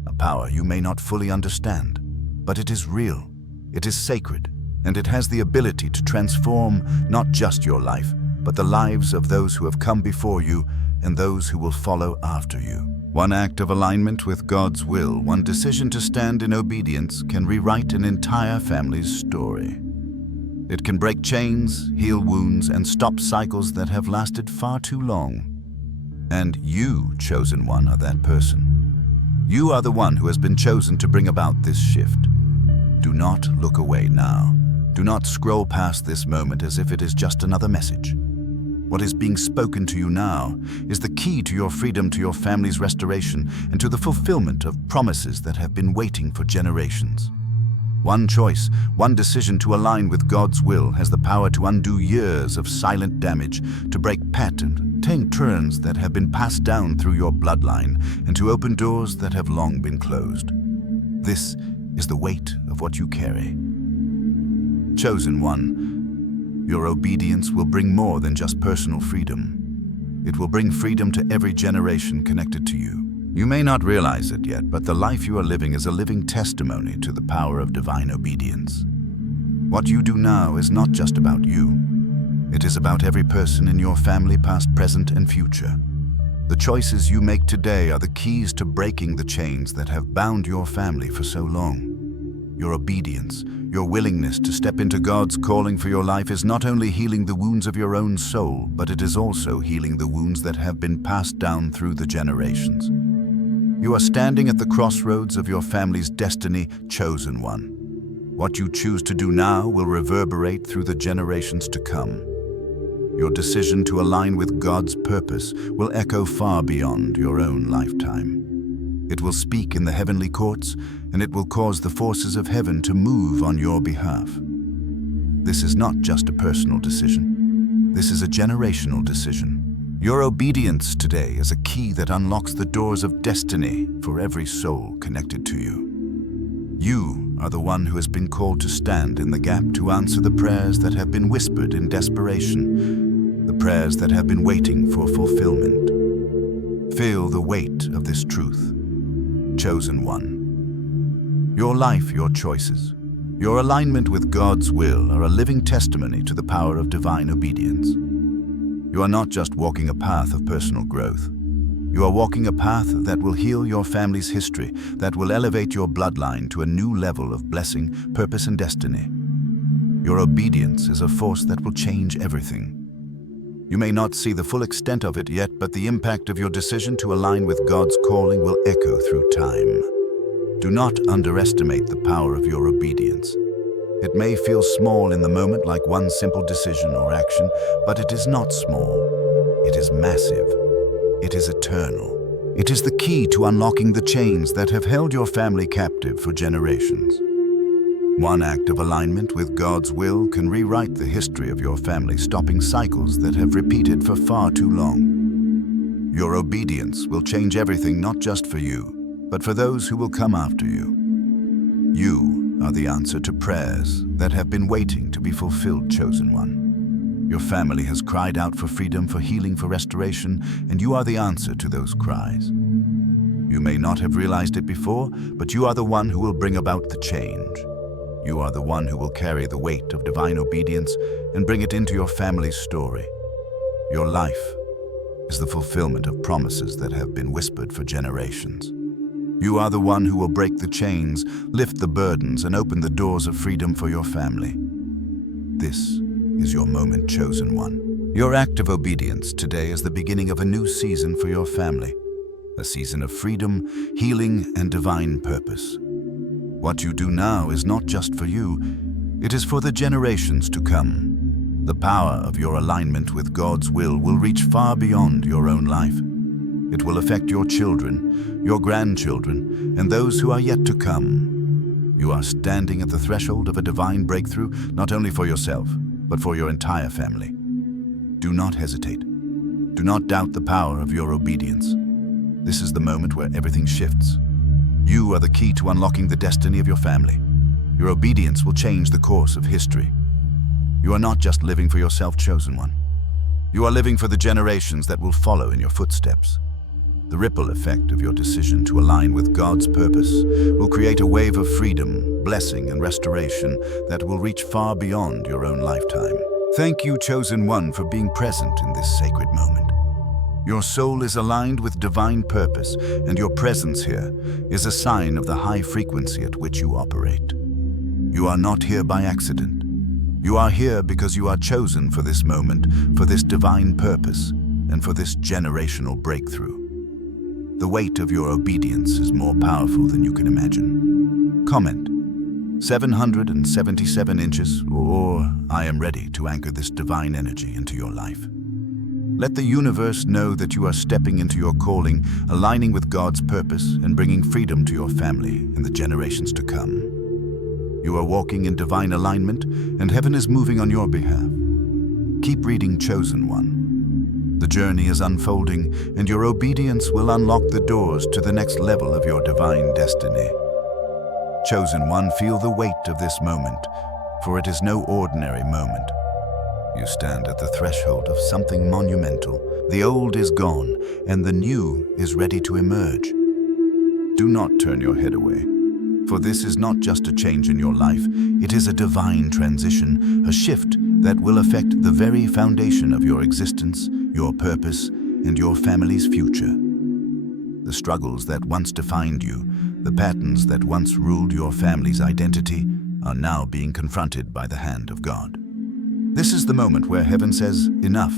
a power you may not fully understand, but it is real, it is sacred, and it has the ability to transform not just your life, but the lives of those who have come before you and those who will follow after you. One act of alignment with God's will, one decision to stand in obedience, can rewrite an entire family's story. It can break chains, heal wounds, and stop cycles that have lasted far too long. And you, Chosen One, are that person. You are the one who has been chosen to bring about this shift. Do not look away now. Do not scroll past this moment as if it is just another message. What is being spoken to you now is the key to your freedom, to your family's restoration, and to the fulfillment of promises that have been waiting for generations. One choice, one decision to align with God's will has the power to undo years of silent damage, to break patterns that have been passed down through your bloodline, and to open doors that have long been closed. This is the weight of what you carry. Chosen One, your obedience will bring more than just personal freedom. It will bring freedom to every generation connected to you. You may not realize it yet, but the life you are living is a living testimony to the power of divine obedience. What you do now is not just about you. It is about every person in your family, past, present, and future. The choices you make today are the keys to breaking the chains that have bound your family for so long. Your obedience, your willingness to step into God's calling for your life is not only healing the wounds of your own soul, but it is also healing the wounds that have been passed down through the generations. You are standing at the crossroads of your family's destiny, Chosen One. What you choose to do now will reverberate through the generations to come. Your decision to align with God's purpose will echo far beyond your own lifetime. It will speak in the heavenly courts, and it will cause the forces of heaven to move on your behalf. This is not just a personal decision. This is a generational decision. Your obedience today is a key that unlocks the doors of destiny for every soul connected to you. You are the one who has been called to stand in the gap, to answer the prayers that have been whispered in desperation, the prayers that have been waiting for fulfillment. Feel the weight of this truth. Chosen One. Your life, your choices, your alignment with God's will are a living testimony to the power of divine obedience. You are not just walking a path of personal growth. You are walking a path that will heal your family's history, that will elevate your bloodline to a new level of blessing, purpose, and destiny. Your obedience is a force that will change everything. You may not see the full extent of it yet, but the impact of your decision to align with God's calling will echo through time. Do not underestimate the power of your obedience. It may feel small in the moment, like one simple decision or action, but it is not small. It is massive. It is eternal. It is the key to unlocking the chains that have held your family captive for generations. One act of alignment with God's will can rewrite the history of your family, stopping cycles that have repeated for far too long. Your obedience will change everything, not just for you, but for those who will come after you. You are the answer to prayers that have been waiting to be fulfilled, Chosen One. Your family has cried out for freedom, for healing, for restoration, and you are the answer to those cries. You may not have realized it before, but you are the one who will bring about the change. You are the one who will carry the weight of divine obedience and bring it into your family's story. Your life is the fulfillment of promises that have been whispered for generations. You are the one who will break the chains, lift the burdens, and open the doors of freedom for your family. This is your moment, Chosen One. Your act of obedience today is the beginning of a new season for your family, a season of freedom, healing, and divine purpose. What you do now is not just for you, it is for the generations to come. The power of your alignment with God's will reach far beyond your own life. It will affect your children, your grandchildren, and those who are yet to come. You are standing at the threshold of a divine breakthrough, not only for yourself, but for your entire family. Do not hesitate. Do not doubt the power of your obedience. This is the moment where everything shifts. You are the key to unlocking the destiny of your family. Your obedience will change the course of history. You are not just living for yourself, Chosen One. You are living for the generations that will follow in your footsteps. The ripple effect of your decision to align with God's purpose will create a wave of freedom, blessing, and restoration that will reach far beyond your own lifetime. Thank you, Chosen One, for being present in this sacred moment. Your soul is aligned with divine purpose, and your presence here is a sign of the high frequency at which you operate. You are not here by accident. You are here because you are chosen for this moment, for this divine purpose, and for this generational breakthrough. The weight of your obedience is more powerful than you can imagine. Comment 777 inches, or I am ready to anchor this divine energy into your life. Let the universe know that you are stepping into your calling, aligning with God's purpose, and bringing freedom to your family in the generations to come. You are walking in divine alignment, and heaven is moving on your behalf. Keep reading, Chosen One. The journey is unfolding, and your obedience will unlock the doors to the next level of your divine destiny. Chosen One, feel the weight of this moment, for it is no ordinary moment. You stand at the threshold of something monumental. The old is gone, and the new is ready to emerge. Do not turn your head away, for this is not just a change in your life, it is a divine transition, a shift that will affect the very foundation of your existence, your purpose, and your family's future. The struggles that once defined you, the patterns that once ruled your family's identity, are now being confronted by the hand of God. This is the moment where heaven says, enough.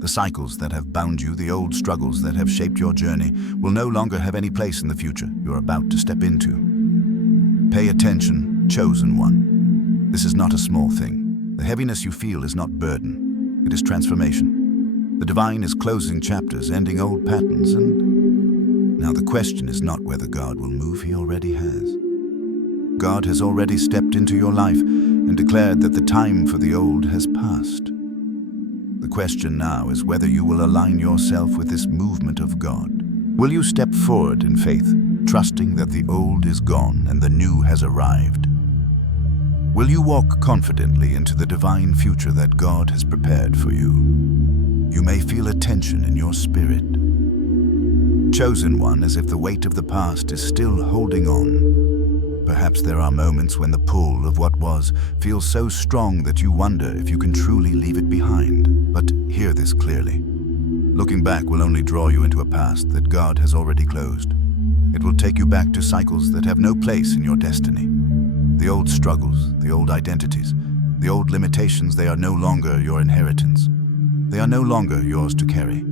The cycles that have bound you, the old struggles that have shaped your journey, will no longer have any place in the future you're about to step into. Pay attention, Chosen One. This is not a small thing. The heaviness you feel is not burden. It is transformation. The divine is closing chapters, ending old patterns, and now the question is not whether God will move, He already has. God has already stepped into your life and declared that the time for the old has passed. The question now is whether you will align yourself with this movement of God. Will you step forward in faith, trusting that the old is gone and the new has arrived? Will you walk confidently into the divine future that God has prepared for you? You may feel a tension in your spirit. Chosen One, as if the weight of the past is still holding on. Perhaps there are moments when the pull of what was feels so strong that you wonder if you can truly leave it behind. But hear this clearly. Looking back will only draw you into a past that God has already closed. It will take you back to cycles that have no place in your destiny. The old struggles, the old identities, the old limitations, they are no longer your inheritance. They are no longer yours to carry.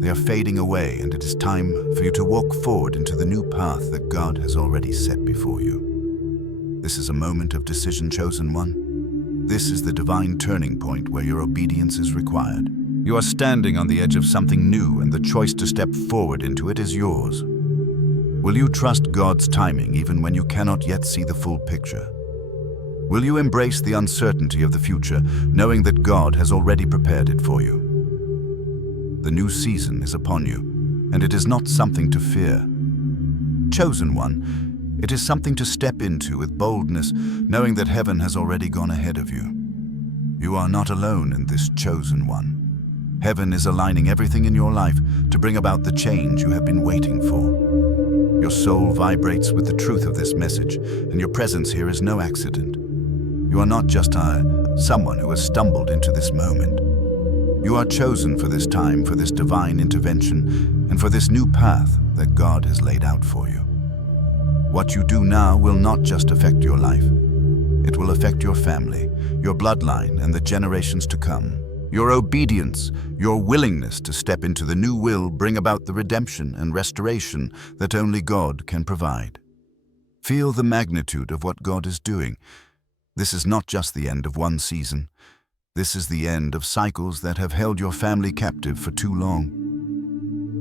They are fading away, and it is time for you to walk forward into the new path that God has already set before you. This is a moment of decision, chosen one. This is the divine turning point where your obedience is required. You are standing on the edge of something new, and the choice to step forward into it is yours. Will you trust God's timing even when you cannot yet see the full picture? Will you embrace the uncertainty of the future, knowing that God has already prepared it for you? The new season is upon you, and it is not something to fear. Chosen one, it is something to step into with boldness, knowing that heaven has already gone ahead of you. You are not alone in this, chosen one. Heaven is aligning everything in your life to bring about the change you have been waiting for. Your soul vibrates with the truth of this message, and your presence here is no accident. You are not just someone who has stumbled into this moment. You are chosen for this time, for this divine intervention, and for this new path that God has laid out for you. What you do now will not just affect your life. It will affect your family, your bloodline, and the generations to come. Your obedience, your willingness to step into the new will bring about the redemption and restoration that only God can provide. Feel the magnitude of what God is doing. This is not just the end of one season. This is the end of cycles that have held your family captive for too long.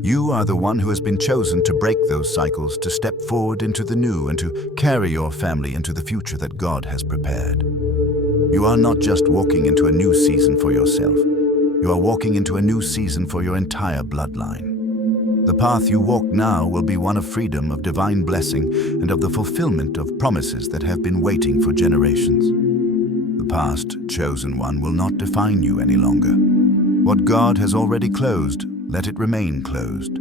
You are the one who has been chosen to break those cycles, to step forward into the new, and to carry your family into the future that God has prepared. You are not just walking into a new season for yourself. You are walking into a new season for your entire bloodline. The path you walk now will be one of freedom, of divine blessing, and of the fulfillment of promises that have been waiting for generations. The past, chosen one, will not define you any longer. What God has already closed, let it remain closed.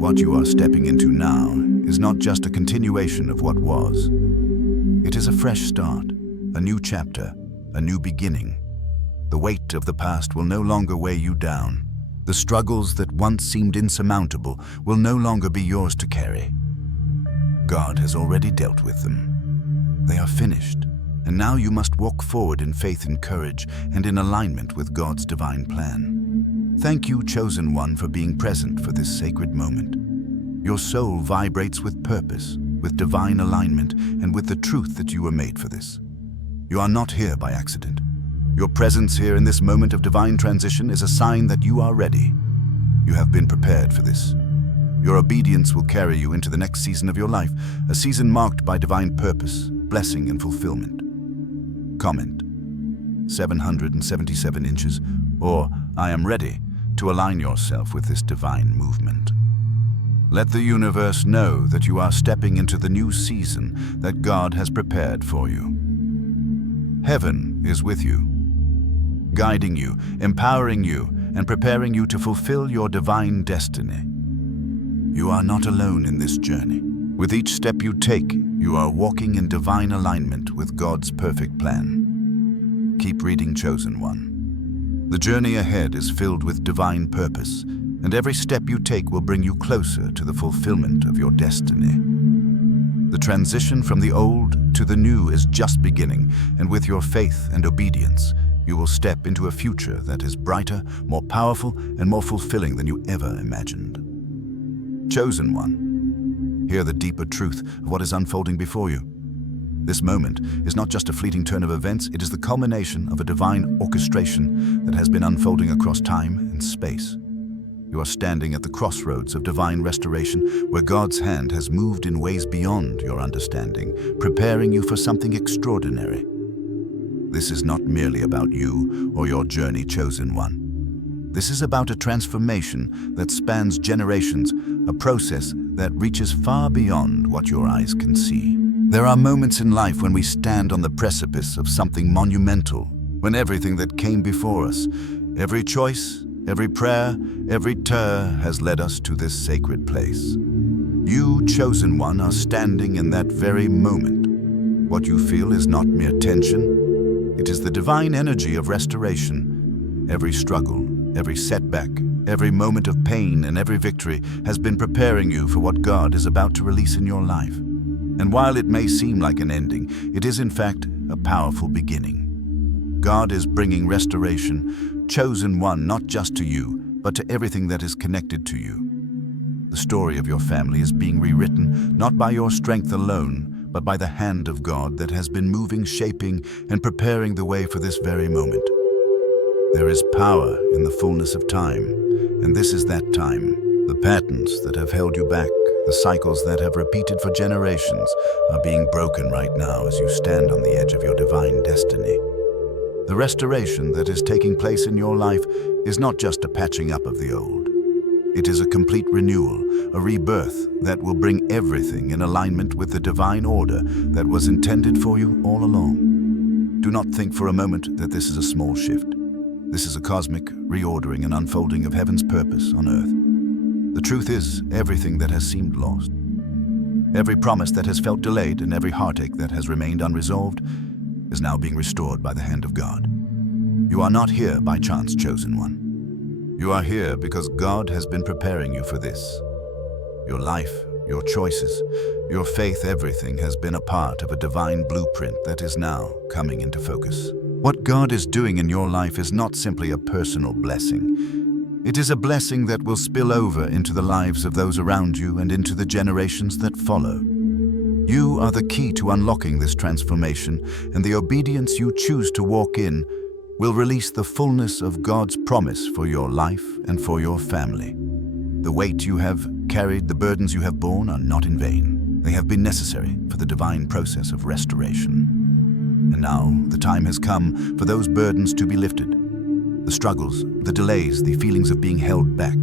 What you are stepping into now is not just a continuation of what was. It is a fresh start. A new chapter, a new beginning. The weight of the past will no longer weigh you down. The struggles that once seemed insurmountable will no longer be yours to carry. God has already dealt with them. They are finished, and now you must walk forward in faith and courage and in alignment with God's divine plan. Thank you, chosen one, for being present for this sacred moment. Your soul vibrates with purpose, with divine alignment, and with the truth that you were made for this. You are not here by accident. Your presence here in this moment of divine transition is a sign that you are ready. You have been prepared for this. Your obedience will carry you into the next season of your life, a season marked by divine purpose, blessing, and fulfillment. Comment: 777 inches, or I am ready, to align yourself with this divine movement. Let the universe know that you are stepping into the new season that God has prepared for you. Heaven is with you, guiding you, empowering you, and preparing you to fulfill your divine destiny. You are not alone in this journey. With each step you take, you are walking in divine alignment with God's perfect plan. Keep reading, chosen one. The journey ahead is filled with divine purpose, and every step you take will bring you closer to the fulfillment of your destiny. The transition from the old to the new is just beginning, and with your faith and obedience, you will step into a future that is brighter, more powerful, and more fulfilling than you ever imagined. Chosen one, hear the deeper truth of what is unfolding before you. This moment is not just a fleeting turn of events, it is the culmination of a divine orchestration that has been unfolding across time and space. You are standing at the crossroads of divine restoration, where God's hand has moved in ways beyond your understanding, preparing you for something extraordinary. This is not merely about you or your journey, chosen one. This is about a transformation that spans generations, a process that reaches far beyond what your eyes can see. There are moments in life when we stand on the precipice of something monumental, when everything that came before us, every choice, every prayer, every turn has led us to this sacred place. You, chosen one, are standing in that very moment. What you feel is not mere tension. It is the divine energy of restoration. Every struggle, every setback, every moment of pain, and every victory has been preparing you for what God is about to release in your life. And while it may seem like an ending, it is in fact a powerful beginning. God is bringing restoration, chosen one, not just to you, but to everything that is connected to you. The story of your family is being rewritten, not by your strength alone, but by the hand of God that has been moving, shaping, and preparing the way for this very moment. There is power in the fullness of time, and this is that time. The patterns that have held you back, the cycles that have repeated for generations, are being broken right now as you stand on the edge of your divine destiny. The restoration that is taking place in your life is not just a patching up of the old. It is a complete renewal, a rebirth that will bring everything in alignment with the divine order that was intended for you all along. Do not think for a moment that this is a small shift. This is a cosmic reordering and unfolding of heaven's purpose on earth. The truth is, everything that has seemed lost, every promise that has felt delayed, and every heartache that has remained unresolved is now being restored by the hand of God. You are not here by chance, chosen one. You are here because God has been preparing you for this. Your life, your choices, your faith, everything has been a part of a divine blueprint that is now coming into focus. What God is doing in your life is not simply a personal blessing. It is a blessing that will spill over into the lives of those around you and into the generations that follow. You are the key to unlocking this transformation, and the obedience you choose to walk in will release the fullness of God's promise for your life and for your family. The weight you have carried, the burdens you have borne are not in vain. They have been necessary for the divine process of restoration. And now the time has come for those burdens to be lifted. The struggles, the delays, the feelings of being held back,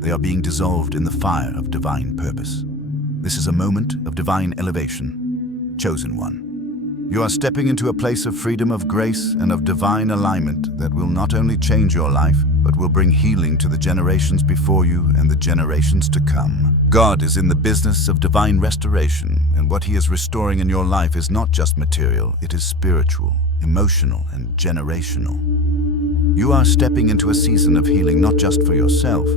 they are being dissolved in the fire of divine purpose. This is a moment of divine elevation. Chosen one, you are stepping into a place of freedom, of grace, and of divine alignment that will not only change your life, but will bring healing to the generations before you and the generations to come. God is in the business of divine restoration, and what He is restoring in your life is not just material, it is spiritual, emotional, and generational. You are stepping into a season of healing not just for yourself,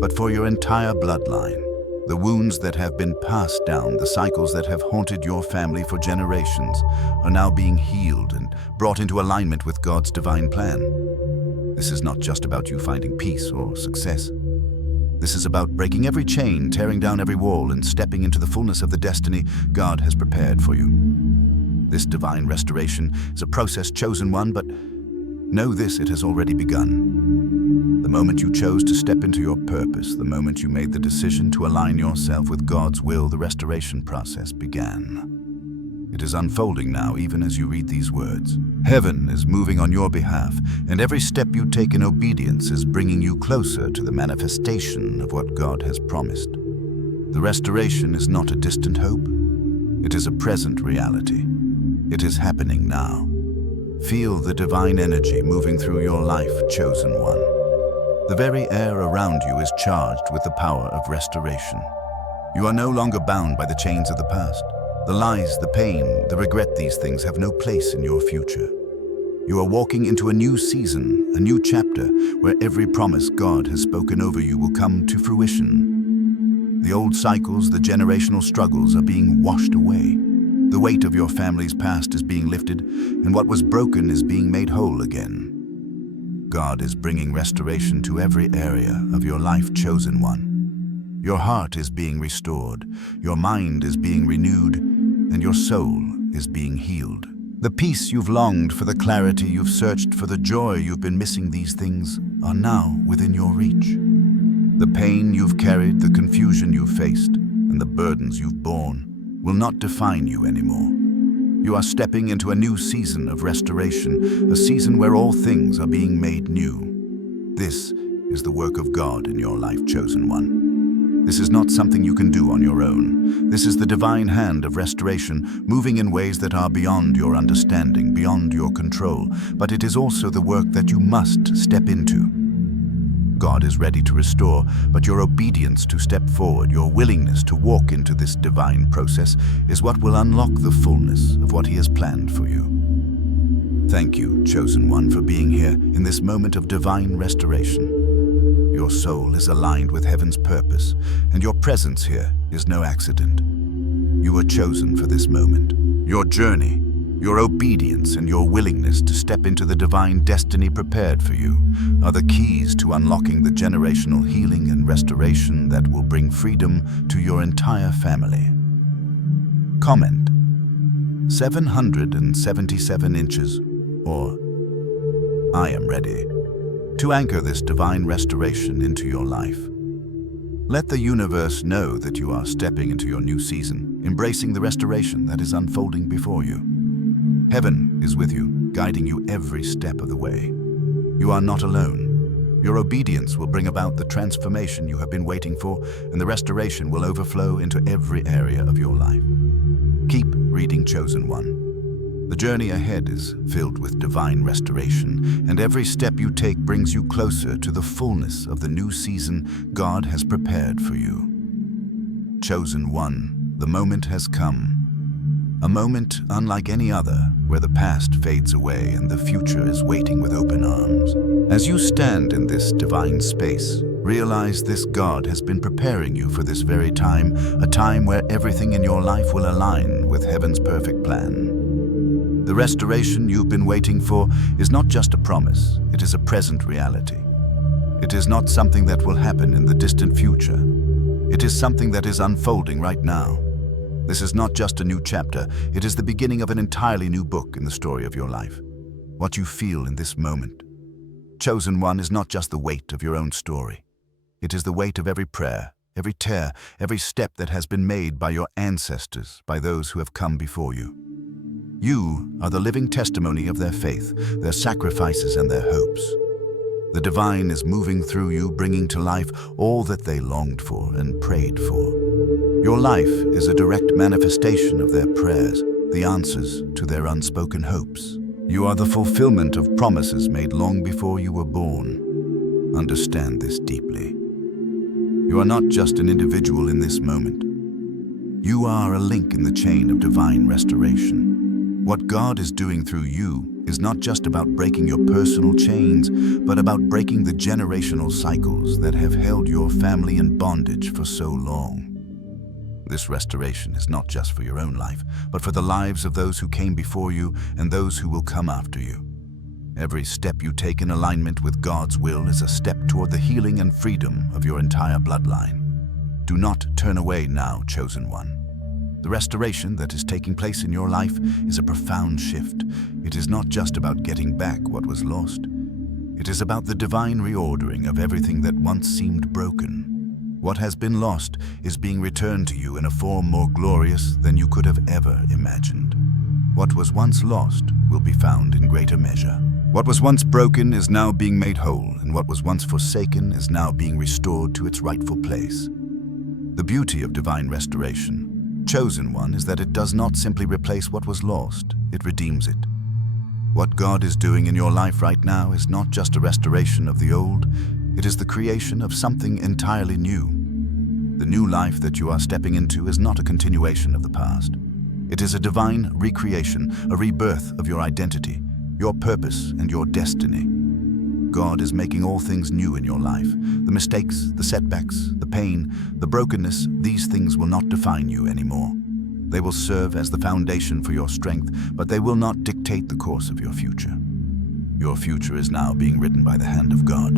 but for your entire bloodline. The wounds that have been passed down, the cycles that have haunted your family for generations, are now being healed and brought into alignment with God's divine plan. This is not just about you finding peace or success. This is about breaking every chain, tearing down every wall, and stepping into the fullness of the destiny God has prepared for you. This divine restoration is a process, chosen one, but know this, it has already begun. The moment you chose to step into your purpose, the moment you made the decision to align yourself with God's will, the restoration process began. It is unfolding now, even as you read these words. Heaven is moving on your behalf, and every step you take in obedience is bringing you closer to the manifestation of what God has promised. The restoration is not a distant hope. It is a present reality. It is happening now. Feel the divine energy moving through your life, chosen one. The very air around you is charged with the power of restoration. You are no longer bound by the chains of the past. The lies, the pain, the regret, these things have no place in your future. You are walking into a new season, a new chapter, where every promise God has spoken over you will come to fruition. The old cycles, the generational struggles are being washed away. The weight of your family's past is being lifted, and what was broken is being made whole again. God is bringing restoration to every area of your life, chosen one. Your heart is being restored, your mind is being renewed, and your soul is being healed. The peace you've longed for, the clarity you've searched for, the joy you've been missing, these things are now within your reach. The pain you've carried, the confusion you've faced, and the burdens you've borne will not define you anymore. You are stepping into a new season of restoration, a season where all things are being made new. This is the work of God in your life, chosen one. This is not something you can do on your own. This is the divine hand of restoration, moving in ways that are beyond your understanding, beyond your control, but it is also the work that you must step into. God is ready to restore, but your obedience to step forward, your willingness to walk into this divine process is what will unlock the fullness of what He has planned for you. Thank you, chosen one, for being here in this moment of divine restoration. Your soul is aligned with heaven's purpose, and your presence here is no accident. You were chosen for this moment. Your journey, your obedience, and your willingness to step into the divine destiny prepared for you are the keys to unlocking the generational healing and restoration that will bring freedom to your entire family. Comment, 777 inches, or I am ready to anchor this divine restoration into your life. Let the universe know that you are stepping into your new season, embracing the restoration that is unfolding before you. Heaven is with you, guiding you every step of the way. You are not alone. Your obedience will bring about the transformation you have been waiting for, and the restoration will overflow into every area of your life. Keep reading, Chosen One. The journey ahead is filled with divine restoration, and every step you take brings you closer to the fullness of the new season God has prepared for you. Chosen One, the moment has come. A moment unlike any other, where the past fades away and the future is waiting with open arms. As you stand in this divine space, realize this God has been preparing you for this very time, a time where everything in your life will align with heaven's perfect plan. The restoration you've been waiting for is not just a promise, it is a present reality. It is not something that will happen in the distant future. It is something that is unfolding right now. This is not just a new chapter, it is the beginning of an entirely new book in the story of your life. What you feel in this moment. Chosen One, is not just the weight of your own story. It is the weight of every prayer, every tear, every step that has been made by your ancestors, by those who have come before you. You are the living testimony of their faith, their sacrifices, and their hopes. The divine is moving through you, bringing to life all that they longed for and prayed for. Your life is a direct manifestation of their prayers, the answers to their unspoken hopes. You are the fulfillment of promises made long before you were born. Understand this deeply. You are not just an individual in this moment. You are a link in the chain of divine restoration. What God is doing through you is not just about breaking your personal chains, but about breaking the generational cycles that have held your family in bondage for so long. This restoration is not just for your own life, but for the lives of those who came before you and those who will come after you. Every step you take in alignment with God's will is a step toward the healing and freedom of your entire bloodline. Do not turn away now, Chosen One. The restoration that is taking place in your life is a profound shift. It is not just about getting back what was lost. It is about the divine reordering of everything that once seemed broken. What has been lost is being returned to you in a form more glorious than you could have ever imagined. What was once lost will be found in greater measure. What was once broken is now being made whole, and what was once forsaken is now being restored to its rightful place. The beauty of divine restoration, Chosen One, is that it does not simply replace what was lost, it redeems it. What God is doing in your life right now is not just a restoration of the old, it is the creation of something entirely new. The new life that you are stepping into is not a continuation of the past. It is a divine recreation, a rebirth of your identity, your purpose, and your destiny. God is making all things new in your life. The mistakes, the setbacks, the pain, the brokenness, these things will not define you anymore. They will serve as the foundation for your strength, but they will not dictate the course of your future. Your future is now being written by the hand of God.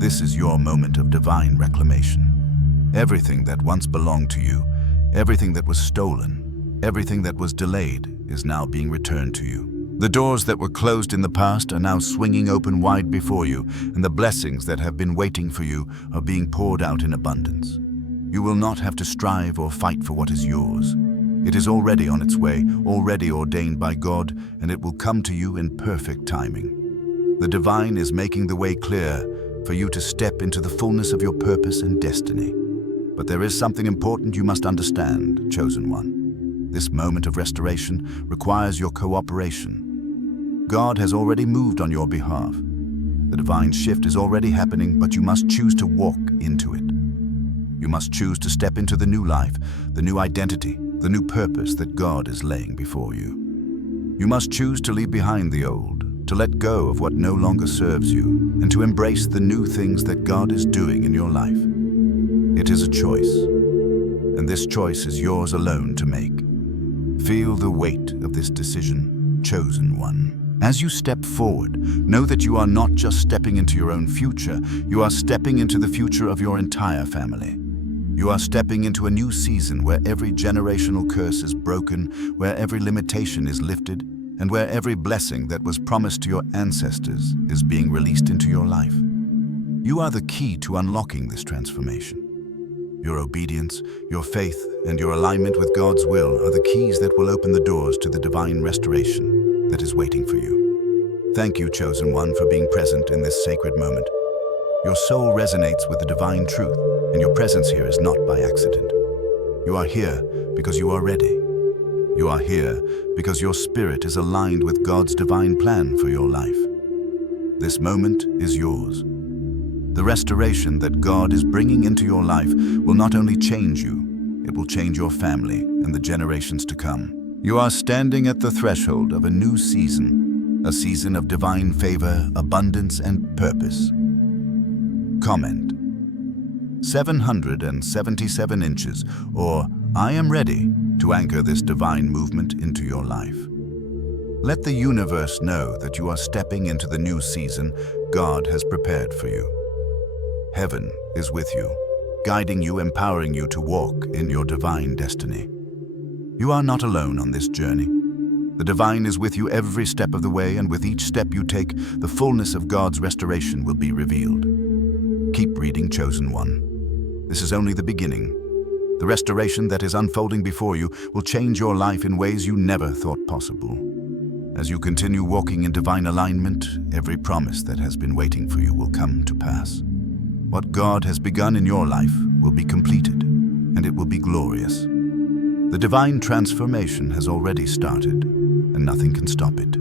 This is your moment of divine reclamation. Everything that once belonged to you, everything that was stolen, everything that was delayed is now being returned to you. The doors that were closed in the past are now swinging open wide before you, and the blessings that have been waiting for you are being poured out in abundance. You will not have to strive or fight for what is yours. It is already on its way, already ordained by God, and it will come to you in perfect timing. The divine is making the way clear for you to step into the fullness of your purpose and destiny. But there is something important you must understand, Chosen One. This moment of restoration requires your cooperation. God has already moved on your behalf. The divine shift is already happening, but you must choose to walk into it. You must choose to step into the new life, the new identity, the new purpose that God is laying before you. You must choose to leave behind the old, to let go of what no longer serves you, and to embrace the new things that God is doing in your life. It is a choice, and this choice is yours alone to make. Feel the weight of this decision, Chosen One. As you step forward, know that you are not just stepping into your own future, you are stepping into the future of your entire family. You are stepping into a new season where every generational curse is broken, where every limitation is lifted, and where every blessing that was promised to your ancestors is being released into your life. You are the key to unlocking this transformation. Your obedience, your faith, and your alignment with God's will are the keys that will open the doors to the divine restoration that is waiting for you. Thank you, Chosen One, for being present in this sacred moment. Your soul resonates with the divine truth, and your presence here is not by accident. You are here because you are ready. You are here because your spirit is aligned with God's divine plan for your life. This moment is yours. The restoration that God is bringing into your life will not only change you, it will change your family and the generations to come. You are standing at the threshold of a new season, a season of divine favor, abundance, and purpose. Comment: 777 inches, or I am ready to anchor this divine movement into your life. Let the universe know that you are stepping into the new season God has prepared for you. Heaven is with you, guiding you, empowering you to walk in your divine destiny. You are not alone on this journey. The divine is with you every step of the way, and with each step you take, the fullness of God's restoration will be revealed. Keep reading, Chosen One. This is only the beginning. The restoration that is unfolding before you will change your life in ways you never thought possible. As you continue walking in divine alignment, every promise that has been waiting for you will come to pass. What God has begun in your life will be completed, and it will be glorious. The divine transformation has already started, and nothing can stop it.